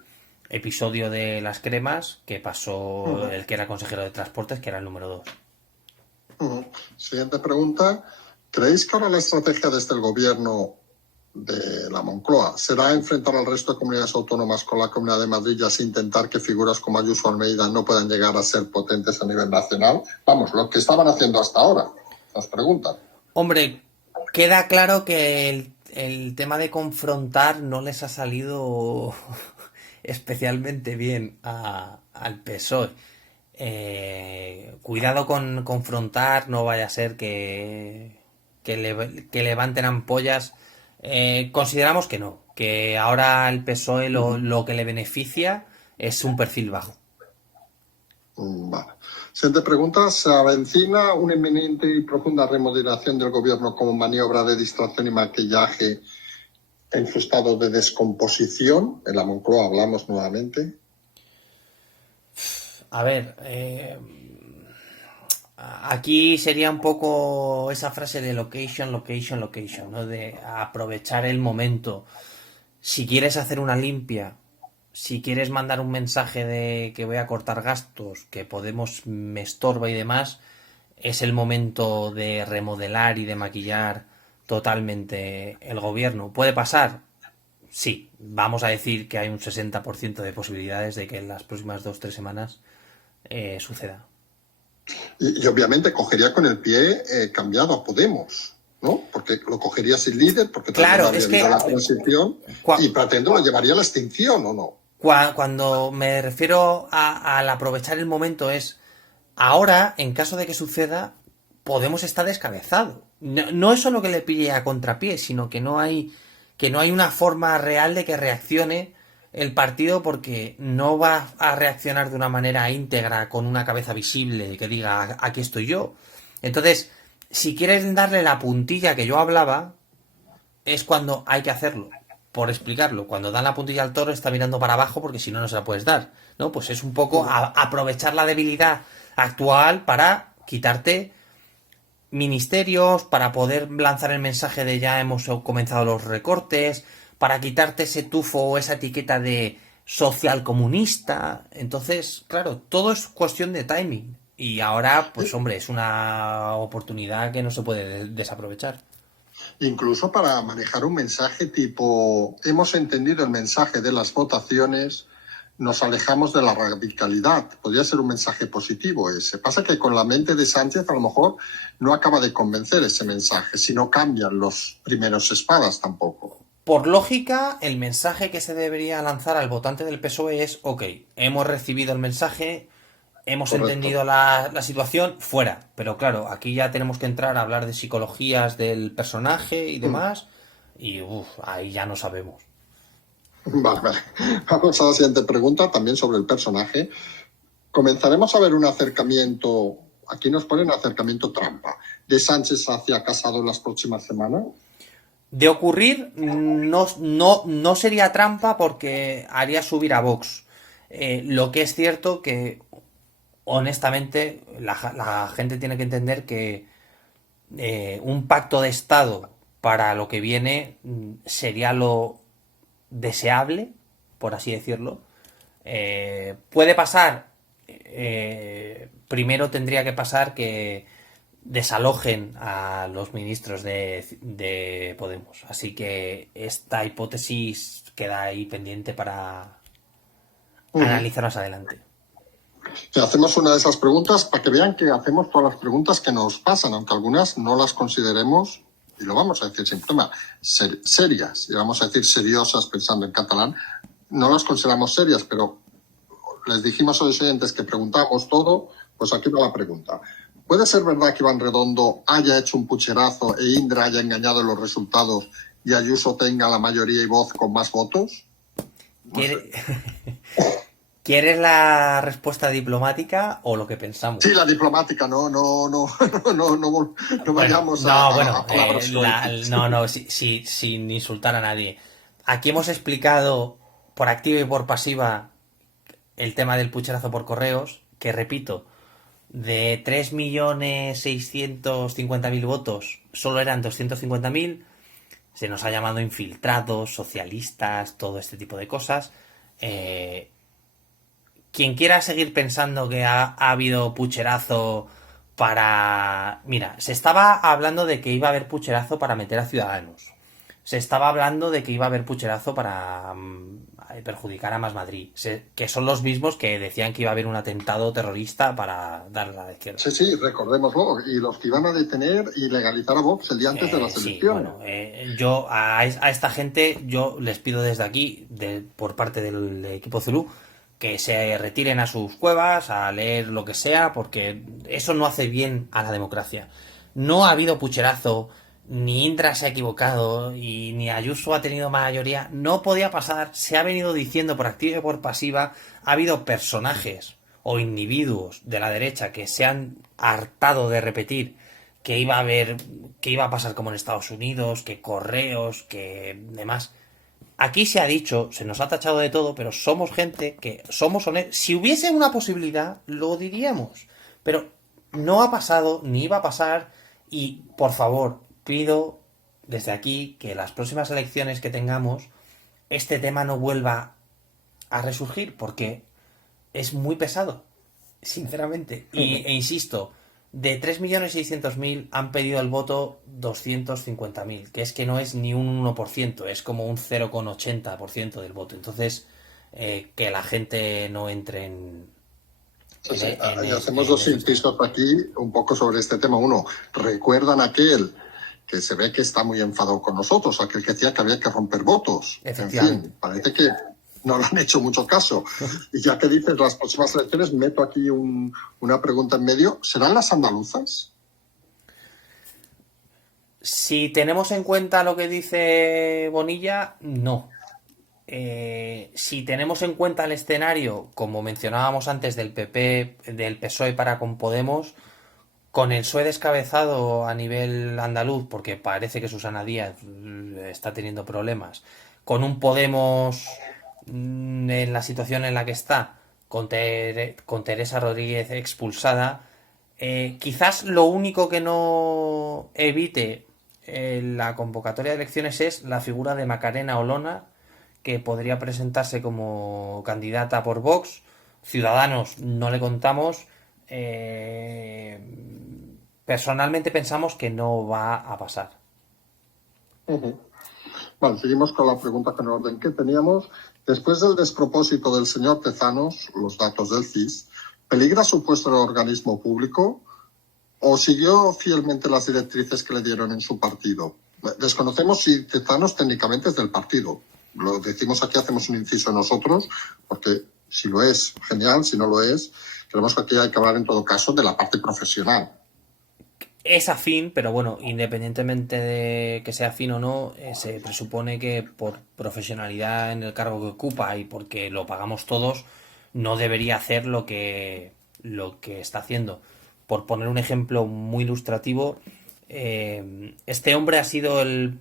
episodio de las cremas que pasó Ujú. el que era consejero de transportes, que era el número 2. Siguiente pregunta. ¿Creéis que ahora la estrategia desde el gobierno de la Moncloa será enfrentar al resto de comunidades autónomas con la Comunidad de Madrid y así intentar que figuras como Ayuso o Almeida no puedan llegar a ser potentes a nivel nacional? Vamos, lo que estaban haciendo hasta ahora. Nos preguntan. Hombre, queda claro que el tema de confrontar no les ha salido especialmente bien al PSOE. Cuidado con confrontar, no vaya a ser que levanten ampollas. Consideramos que no, que ahora el PSOE lo que le beneficia es un perfil bajo. Vale. Siguiente pregunta. ¿Se avecina una inminente y profunda remodelación del gobierno como maniobra de distracción y maquillaje en su estado de descomposición? En la Moncloa hablamos nuevamente. A ver, aquí sería un poco esa frase de location, location, location, ¿no? De aprovechar el momento. Si quieres hacer una limpia, si quieres mandar un mensaje de que voy a cortar gastos, que Podemos me estorba y demás, es el momento de remodelar y de maquillar totalmente el gobierno. ¿Puede pasar? Sí, vamos a decir que hay un 60% de posibilidades de que en las próximas 2 o 3 semanas suceda. Y obviamente cogería con el pie cambiado a Podemos, ¿no? Porque lo cogería sin líder, porque todavía no Claro, habría es que habido la transición, y pretendo lo llevaría a la extinción, ¿o no? cuando me refiero al aprovechar el momento es ahora, en caso de que suceda, Podemos estar descabezado. No, no es solo que le pille a contrapié, sino que no hay una forma real de que reaccione el partido porque no va a reaccionar de una manera íntegra con una cabeza visible que diga aquí estoy yo. Entonces, si quieres darle la puntilla que yo hablaba, es cuando hay que hacerlo. Por explicarlo, cuando dan la puntilla al toro está mirando para abajo porque si no, no se la puedes dar. ¿No? Pues es un poco aprovechar la debilidad actual para quitarte ministerios, para poder lanzar el mensaje de ya hemos comenzado los recortes, para quitarte ese tufo o esa etiqueta de social comunista. Entonces, claro, todo es cuestión de timing. Y ahora, pues hombre, es una oportunidad que no se puede desaprovechar. Incluso para manejar un mensaje tipo, hemos entendido el mensaje de las votaciones, nos alejamos de la radicalidad. Podría ser un mensaje positivo ese. Pasa que con la mente de Sánchez a lo mejor no acaba de convencer ese mensaje, si no cambian los primeros espadas tampoco. Por lógica, el mensaje que se debería lanzar al votante del PSOE es, ok, hemos recibido el mensaje, hemos Correcto. entendido la situación, fuera. Pero claro, aquí ya tenemos que entrar a hablar de psicologías del personaje y demás, y ahí ya no sabemos. Vale, vale. Vamos a la siguiente pregunta, también sobre el personaje. Comenzaremos a ver un acercamiento, aquí nos ponen acercamiento trampa, de Sánchez hacia Casado en las próximas semanas. De ocurrir, no sería trampa porque haría subir a Vox. Lo que es cierto que, honestamente, la gente tiene que entender que un pacto de Estado para lo que viene sería lo deseable, por así decirlo. Puede pasar, primero tendría que pasar que desalojen a los ministros de Podemos. Así que esta hipótesis queda ahí pendiente para analizar más adelante. Hacemos una de esas preguntas para que vean que hacemos todas las preguntas que nos pasan, aunque algunas no las consideremos, y lo vamos a decir sin problema, serias, y vamos a decir seriosas pensando en catalán, no las consideramos serias, pero les dijimos a los oyentes que preguntamos todo, pues aquí va la pregunta. ¿Puede ser verdad que Iván Redondo haya hecho un pucherazo e Indra haya engañado en los resultados y Ayuso tenga la mayoría y voz con más votos? ¿Quieres la respuesta diplomática o lo que pensamos? Sí, la diplomática, no vayamos a palabras sin insultar a nadie. Aquí hemos explicado por activa y por pasiva el tema del pucherazo por correos, que repito, de 3.650.000 votos, solo eran 250.000. Se nos ha llamado infiltrados, socialistas, todo este tipo de cosas. quien quiera seguir pensando que ha habido pucherazo para... Mira, se estaba hablando de que iba a haber pucherazo para meter a Ciudadanos. Se estaba hablando de que iba a haber pucherazo para perjudicar a Más Madrid, que son los mismos que decían que iba a haber un atentado terrorista para darle a la izquierda. Sí, sí, recordémoslo. Y los que iban a detener y legalizar a Vox el día antes de las elecciones. Sí, bueno, yo a esta gente yo les pido desde aquí, por parte del equipo Zulú, que se retiren a sus cuevas, a leer lo que sea, porque eso no hace bien a la democracia. No ha habido pucherazo, ni Indra se ha equivocado, y ni Ayuso ha tenido mayoría. No podía pasar, se ha venido diciendo por activa y por pasiva, ha habido personajes o individuos de la derecha que se han hartado de repetir que iba a haber, que iba a pasar como en Estados Unidos, que correos, que demás. Aquí se ha dicho, se nos ha tachado de todo, pero somos gente que somos honestos. Si hubiese una posibilidad, lo diríamos. Pero no ha pasado, ni iba a pasar. Y, por favor, pido desde aquí que las próximas elecciones que tengamos, este tema no vuelva a resurgir, porque es muy pesado, sinceramente. E insisto, de 3.600.000 han pedido el voto 250.000, que es que no es ni un 1%, es como un 0,80% del voto. Entonces, que la gente no entre en... Sí, sí. Y hacemos dos incisos aquí un poco sobre este tema. Uno, recuerdan aquel que se ve que está muy enfadado con nosotros, aquel que decía que había que romper votos. En fin, parece que no le han hecho mucho caso. Y ya que dices las próximas elecciones, meto aquí una pregunta en medio. ¿Serán las andaluzas? Si tenemos en cuenta lo que dice Bonilla, no. Si tenemos en cuenta el escenario, como mencionábamos antes, del PP, del PSOE para con Podemos, con el PSOE descabezado a nivel andaluz, porque parece que Susana Díaz está teniendo problemas, con un Podemos en la situación en la que está, con Teresa Rodríguez expulsada, quizás lo único que no evite la convocatoria de elecciones es la figura de Macarena Olona, que podría presentarse como candidata por Vox. Ciudadanos no le contamos. Personalmente pensamos que no va a pasar. Vale, seguimos con la pregunta que en orden que teníamos. Después del despropósito del señor Tezanos, los datos del CIS, ¿peligra su puesto en el organismo público o siguió fielmente las directrices que le dieron en su partido? Desconocemos si Tezanos técnicamente es del partido. Lo decimos aquí, hacemos un inciso nosotros, porque si lo es, genial, si no lo es, creemos que aquí hay que hablar en todo caso de la parte profesional. Es afín, pero bueno, independientemente de que sea afín o no, se presupone que por profesionalidad en el cargo que ocupa y porque lo pagamos todos, no debería hacer lo que está haciendo. Por poner un ejemplo muy ilustrativo, este hombre ha sido el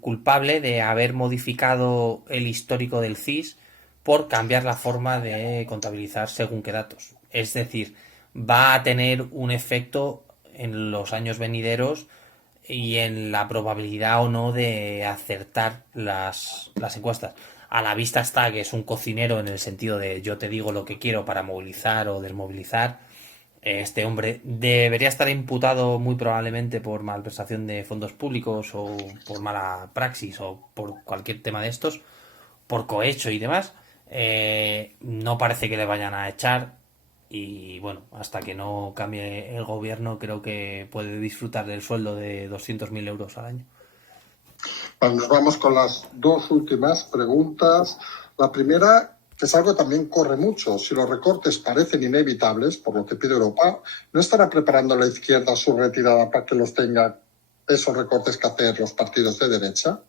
culpable de haber modificado el histórico del CIS por cambiar la forma de contabilizar según qué datos. Es decir, va a tener un efecto en los años venideros y en la probabilidad o no de acertar las encuestas. A la vista está que es un cocinero en el sentido de yo te digo lo que quiero para movilizar o desmovilizar. Este hombre debería estar imputado muy probablemente por malversación de fondos públicos o por mala praxis o por cualquier tema de estos, por cohecho y demás. No parece que le vayan a echar y bueno, hasta que no cambie el gobierno creo que puede disfrutar del sueldo de 200.000 euros al año. Bueno, nos vamos con las dos últimas preguntas. La primera, que es algo que también corre mucho. Si los recortes parecen inevitables, por lo que pide Europa, ¿no estará preparando la izquierda su retirada para que los tenga esos recortes que hacer los partidos de derecha?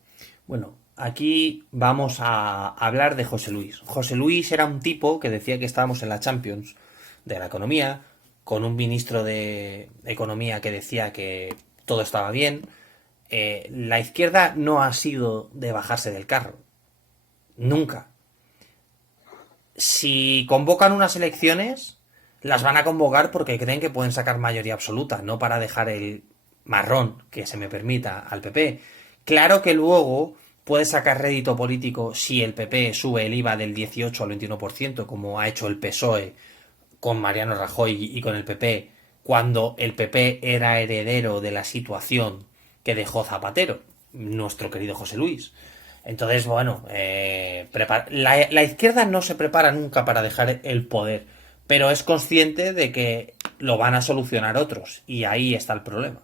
Bueno, aquí vamos a hablar de José Luis. José Luis era un tipo que decía que estábamos en la Champions de la economía, con un ministro de Economía que decía que todo estaba bien. La izquierda no ha sido de bajarse del carro. Nunca. Si convocan unas elecciones, las van a convocar porque creen que pueden sacar mayoría absoluta, no para dejar el marrón, que se me permita, al PP. Claro que luego puede sacar rédito político si el PP sube el IVA del 18 al 21%, como ha hecho el PSOE con Mariano Rajoy y con el PP, cuando el PP era heredero de la situación que dejó Zapatero, nuestro querido José Luis. Entonces, bueno, la izquierda no se prepara nunca para dejar el poder, pero es consciente de que lo van a solucionar otros, y ahí está el problema.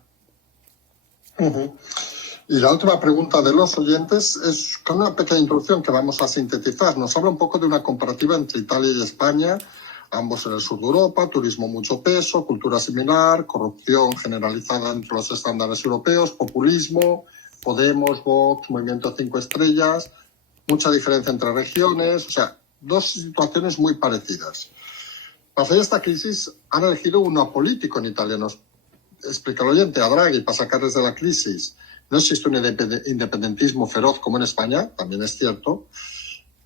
Y la última pregunta de los oyentes es con una pequeña introducción que vamos a sintetizar. Nos habla un poco de una comparativa entre Italia y España, ambos en el sur de Europa, turismo mucho peso, cultura similar, corrupción generalizada entre los estándares europeos, populismo, Podemos, Vox, Movimiento 5 Estrellas, mucha diferencia entre regiones, o sea, dos situaciones muy parecidas. Para hacer esta crisis han elegido un apolítico en Italia, nos explica el oyente, a Draghi, para sacarles de la crisis. No existe un independentismo feroz como en España, también es cierto.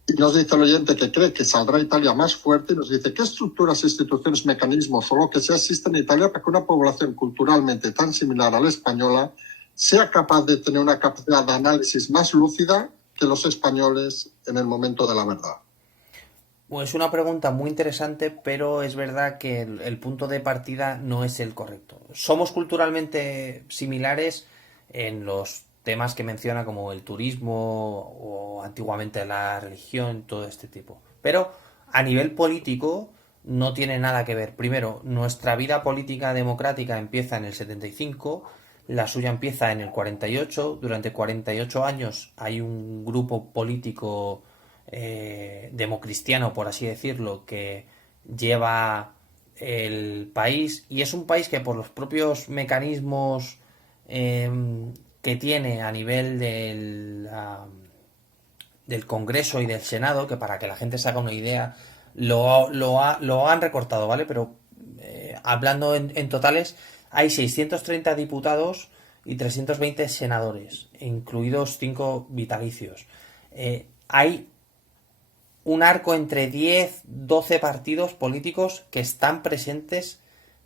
Y nos dice el oyente que cree que saldrá Italia más fuerte y nos dice qué estructuras, instituciones, mecanismos o lo que sea existen en Italia para que una población culturalmente tan similar a la española sea capaz de tener una capacidad de análisis más lúcida que los españoles en el momento de la verdad. Pues es una pregunta muy interesante, pero es verdad que el punto de partida no es el correcto. Somos culturalmente similares en los temas que menciona, como el turismo o antiguamente la religión, todo este tipo. Pero a nivel político no tiene nada que ver. Primero, nuestra vida política democrática empieza en el 75, la suya empieza en el 48. Durante 48 años hay un grupo político democristiano, por así decirlo, que lleva el país, y es un país que por los propios mecanismos que tiene a nivel del Congreso y del Senado, que para que la gente se haga una idea, lo han recortado, ¿vale? Pero hablando en totales, hay 630 diputados y 320 senadores, incluidos 5 vitalicios. Hay un arco entre 10-12 partidos políticos que están presentes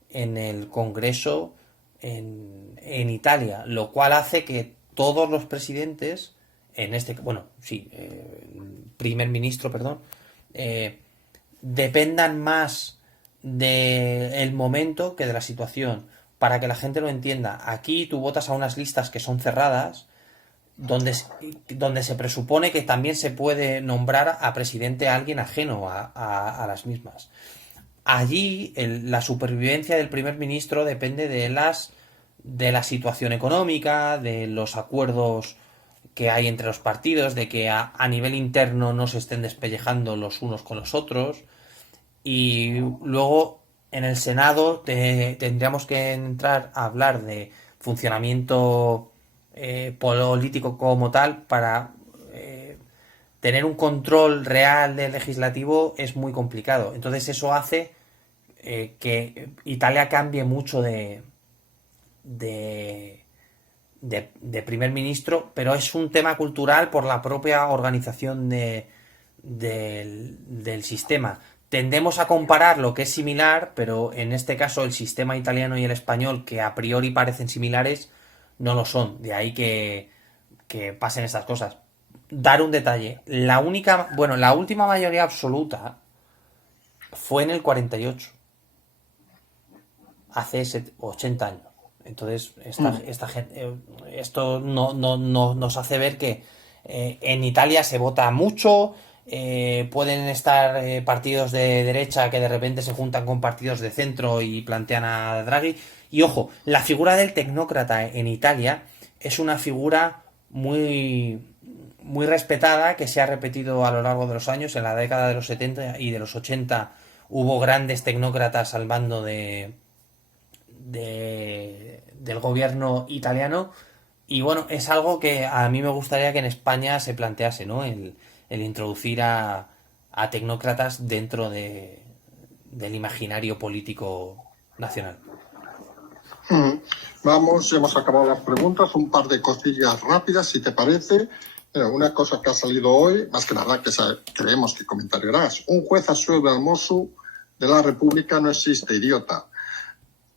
en el Congreso en Italia, lo cual hace que todos los presidentes, primer ministro, perdón, dependan más del momento que de la situación. Para que la gente lo entienda, aquí tú votas a unas listas que son cerradas, donde se presupone que también se puede nombrar a presidente a alguien ajeno a las mismas. Allí la supervivencia del primer ministro depende de la situación económica, de los acuerdos que hay entre los partidos, de que a nivel interno no se estén despellejando los unos con los otros. Y luego en el Senado tendríamos que entrar a hablar de funcionamiento político como tal. Para tener un control real del legislativo es muy complicado. Entonces eso hace que Italia cambie mucho de primer ministro, pero es un tema cultural por la propia organización del sistema. Tendemos a comparar lo que es similar, pero en este caso el sistema italiano y el español, que a priori parecen similares, no lo son. De ahí que pasen estas cosas. Dar un detalle. La última mayoría absoluta fue en el 48. Hace 80 años. Entonces, esta gente, esto no nos hace ver que en Italia se vota mucho. Pueden estar partidos de derecha que de repente se juntan con partidos de centro y plantean a Draghi. Y ojo, la figura del tecnócrata en Italia es una figura muy, muy respetada, que se ha repetido a lo largo de los años. En la década de los 70 y de los 80 hubo grandes tecnócratas al mando del gobierno italiano. Y bueno, es algo que a mí me gustaría que en España se plantease, ¿no? El introducir a tecnócratas dentro del imaginario político nacional. Vamos, ya hemos acabado las preguntas, un par de cosillas rápidas, si te parece. Una cosa que ha salido hoy, más que nada que creemos que comentarás. Un juez absuelve al Mossos de la República, no existe, idiota.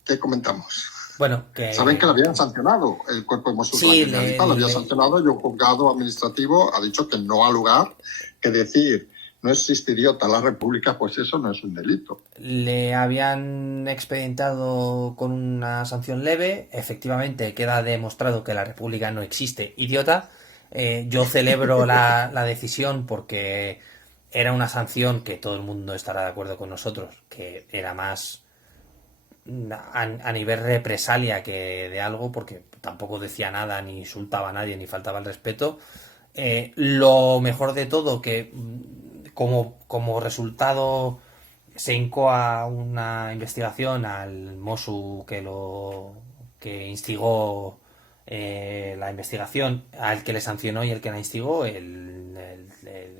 ¿Qué comentamos? Bueno, Saben que le habían sancionado, el cuerpo de Mossos sí, la Generalitat lo había sancionado y un juzgado administrativo ha dicho que no ha lugar, que decir no existe idiota la República, pues eso no es un delito. Le habían expedientado con una sanción leve, efectivamente queda demostrado que la República no existe, idiota. Yo celebro la decisión porque era una sanción que todo el mundo estará de acuerdo con nosotros, que era más a nivel represalia que de algo, porque tampoco decía nada, ni insultaba a nadie, ni faltaba el respeto. Lo mejor de todo, que como resultado se incoa una investigación al Mosu que instigó la investigación, al que le sancionó y el que la instigó,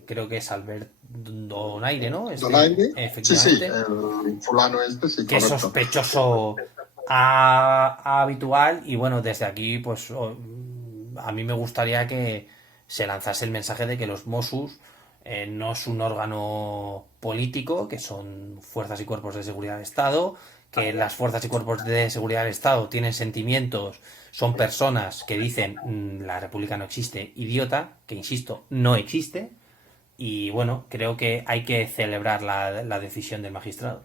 creo que es Albert Donaire, ¿no? ¿Donaire? Efectivamente. Sí, el fulano sí, que es correcto. sospechoso habitual, y bueno, desde aquí pues a mí me gustaría que se lanzase el mensaje de que los Mossos no es un órgano político, que son fuerzas y cuerpos de seguridad del Estado, que las fuerzas y cuerpos de seguridad del Estado tienen sentimientos, son personas que dicen la República no existe, idiota, que insisto, no existe, y bueno, creo que hay que celebrar la decisión del magistrado.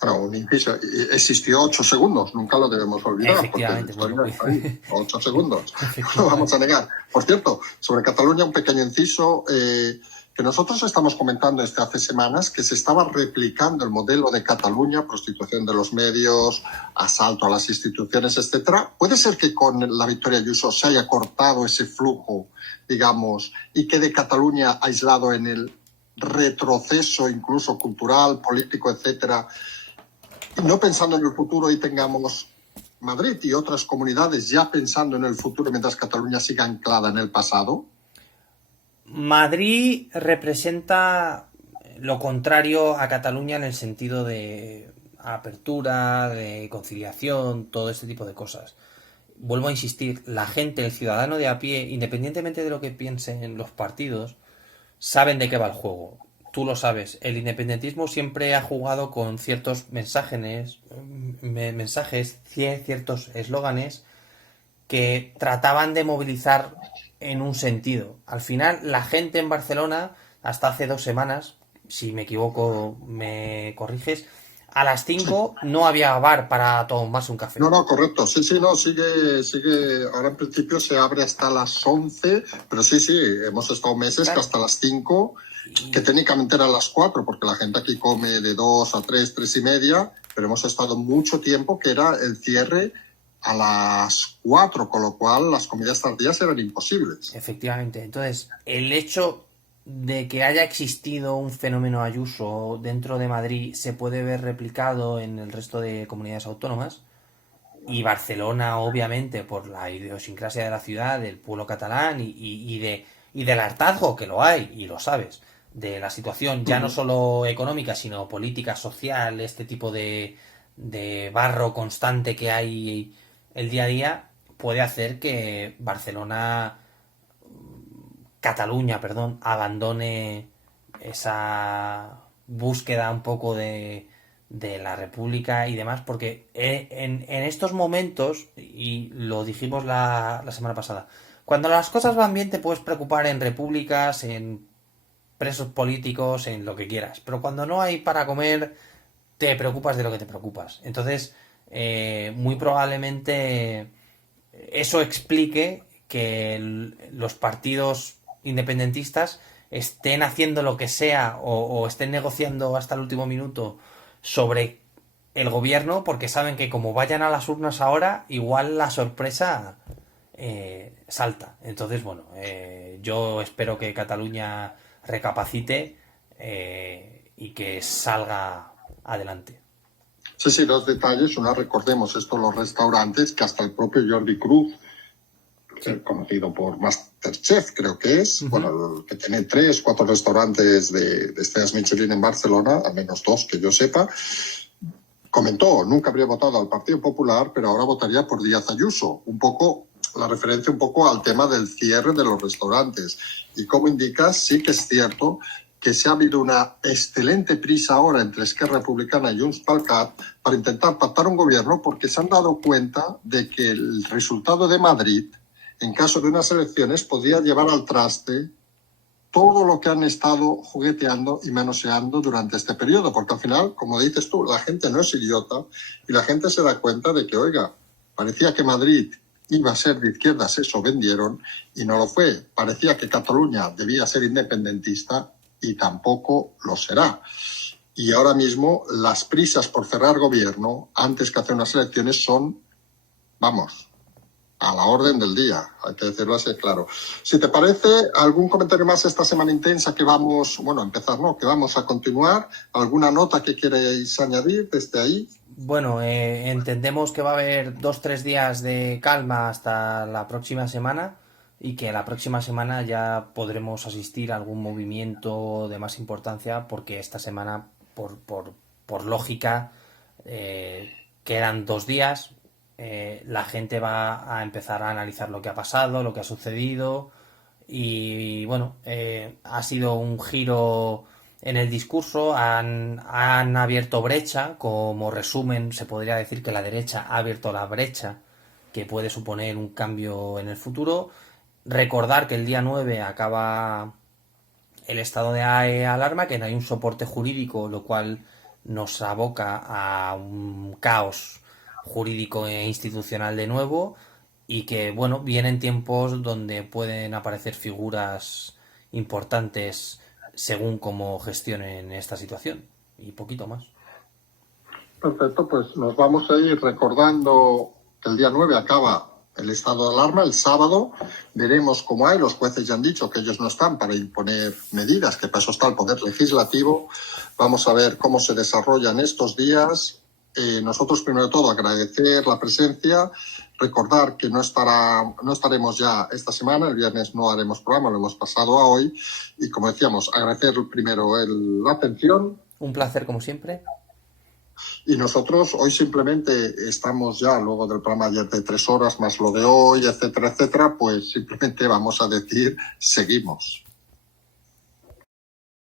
Bueno, un inciso, existió 8 segundos, nunca lo debemos olvidar, Efectivamente, porque bueno, está ahí, 8 segundos, no lo vamos a negar. Por cierto, sobre Cataluña, un pequeño inciso, que nosotros estamos comentando desde hace semanas que se estaba replicando el modelo de Cataluña, prostitución de los medios, asalto a las instituciones, etcétera. ¿Puede ser que con la victoria de Ayuso se haya cortado ese flujo, digamos, y quede Cataluña aislado en el retroceso incluso cultural, político, etcétera? No pensando en el futuro y tengamos Madrid y otras comunidades ya pensando en el futuro mientras Cataluña siga anclada en el pasado? Madrid representa lo contrario a Cataluña en el sentido de apertura, de conciliación, todo este tipo de cosas. Vuelvo a insistir, la gente, el ciudadano de a pie, independientemente de lo que piensen los partidos, saben de qué va el juego. Tú lo sabes, el independentismo siempre ha jugado con ciertos mensajes, ciertos eslóganes que trataban de movilizar en un sentido. Al final, la gente en Barcelona, hasta hace 2 semanas, si me equivoco me corriges, a las 5 no había bar para tomarse un café. No, correcto. Sí, no, sigue. Ahora en principio se abre hasta las 11, pero sí, hemos estado meses que hasta las 5, que técnicamente eran las 4, porque la gente aquí come de 2 a 3, 3 y media, pero hemos estado mucho tiempo que era el cierre a las 4, con lo cual las comidas tardías eran imposibles. Efectivamente. Entonces, el hecho de que haya existido un fenómeno Ayuso dentro de Madrid se puede ver replicado en el resto de comunidades autónomas, y Barcelona, obviamente, por la idiosincrasia de la ciudad, del pueblo catalán y del hartazgo, que lo hay, y lo sabes, de la situación ya no solo económica, sino política, social, este tipo de barro constante que hay el día a día, puede hacer que Cataluña, abandone esa búsqueda un poco de la República y demás, porque en estos momentos, y lo dijimos la semana pasada, cuando las cosas van bien te puedes preocupar en repúblicas, en presos políticos, en lo que quieras, pero cuando no hay para comer te preocupas de lo que te preocupas. Entonces, muy probablemente eso explique que los partidos independentistas estén haciendo lo que sea o estén negociando hasta el último minuto sobre el gobierno, porque saben que como vayan a las urnas ahora, igual la sorpresa salta. Entonces, bueno, yo espero que Cataluña recapacite y que salga adelante. Sí, 2 detalles. Una, recordemos esto, los restaurantes, que hasta el propio Jordi Cruz, conocido por Masterchef, creo que es, bueno, que tiene 3, 4 restaurantes de estrellas Michelin en Barcelona, al menos 2 que yo sepa, comentó, nunca habría votado al Partido Popular, pero ahora votaría por Díaz Ayuso. Un poco la referencia un poco al tema del cierre de los restaurantes. Y como indicas, sí que es cierto que se ha habido una excelente prisa ahora entre Esquerra Republicana y Junts pel Cat para intentar pactar un gobierno, porque se han dado cuenta de que el resultado de Madrid, en caso de unas elecciones, podría llevar al traste todo lo que han estado jugueteando y manoseando durante este periodo, porque al final, como dices tú, la gente no es idiota y la gente se da cuenta de que, oiga, parecía que Madrid iba a ser de izquierdas, eso vendieron, y no lo fue. Parecía que Cataluña debía ser independentista y tampoco lo será. Y ahora mismo las prisas por cerrar gobierno antes que hacer unas elecciones son, vamos, a la orden del día, hay que decirlo así, claro. Si te parece, algún comentario más esta semana intensa que vamos, bueno, a empezar, ¿no? Que vamos a continuar. ¿Alguna nota que queréis añadir desde ahí? Bueno, entendemos que va a haber 2-3 días de calma hasta la próxima semana y que la próxima semana ya podremos asistir a algún movimiento de más importancia porque esta semana, por lógica, quedan 2 días. La gente va a empezar a analizar lo que ha pasado, lo que ha sucedido y bueno, ha sido un giro en el discurso, han abierto brecha, como resumen se podría decir que la derecha ha abierto la brecha que puede suponer un cambio en el futuro. Recordar que el día 9 acaba el estado de alarma, que no hay un soporte jurídico, lo cual nos aboca a un caos jurídico e institucional de nuevo y que, bueno, vienen tiempos donde pueden aparecer figuras importantes según cómo gestionen esta situación y poquito más. Perfecto, pues nos vamos a ir recordando que el día 9 acaba el estado de alarma, el sábado veremos cómo hay, los jueces ya han dicho que ellos no están para imponer medidas, que para eso está el Poder Legislativo, vamos a ver cómo se desarrollan estos días. Nosotros, primero de todo, agradecer la presencia, recordar que no estaremos ya esta semana, el viernes no haremos programa, lo hemos pasado a hoy, y como decíamos, agradecer primero la atención. Un placer, como siempre. Y nosotros hoy simplemente estamos ya, luego del programa ayer de 3 horas, más lo de hoy, etcétera, etcétera, pues simplemente vamos a decir, seguimos.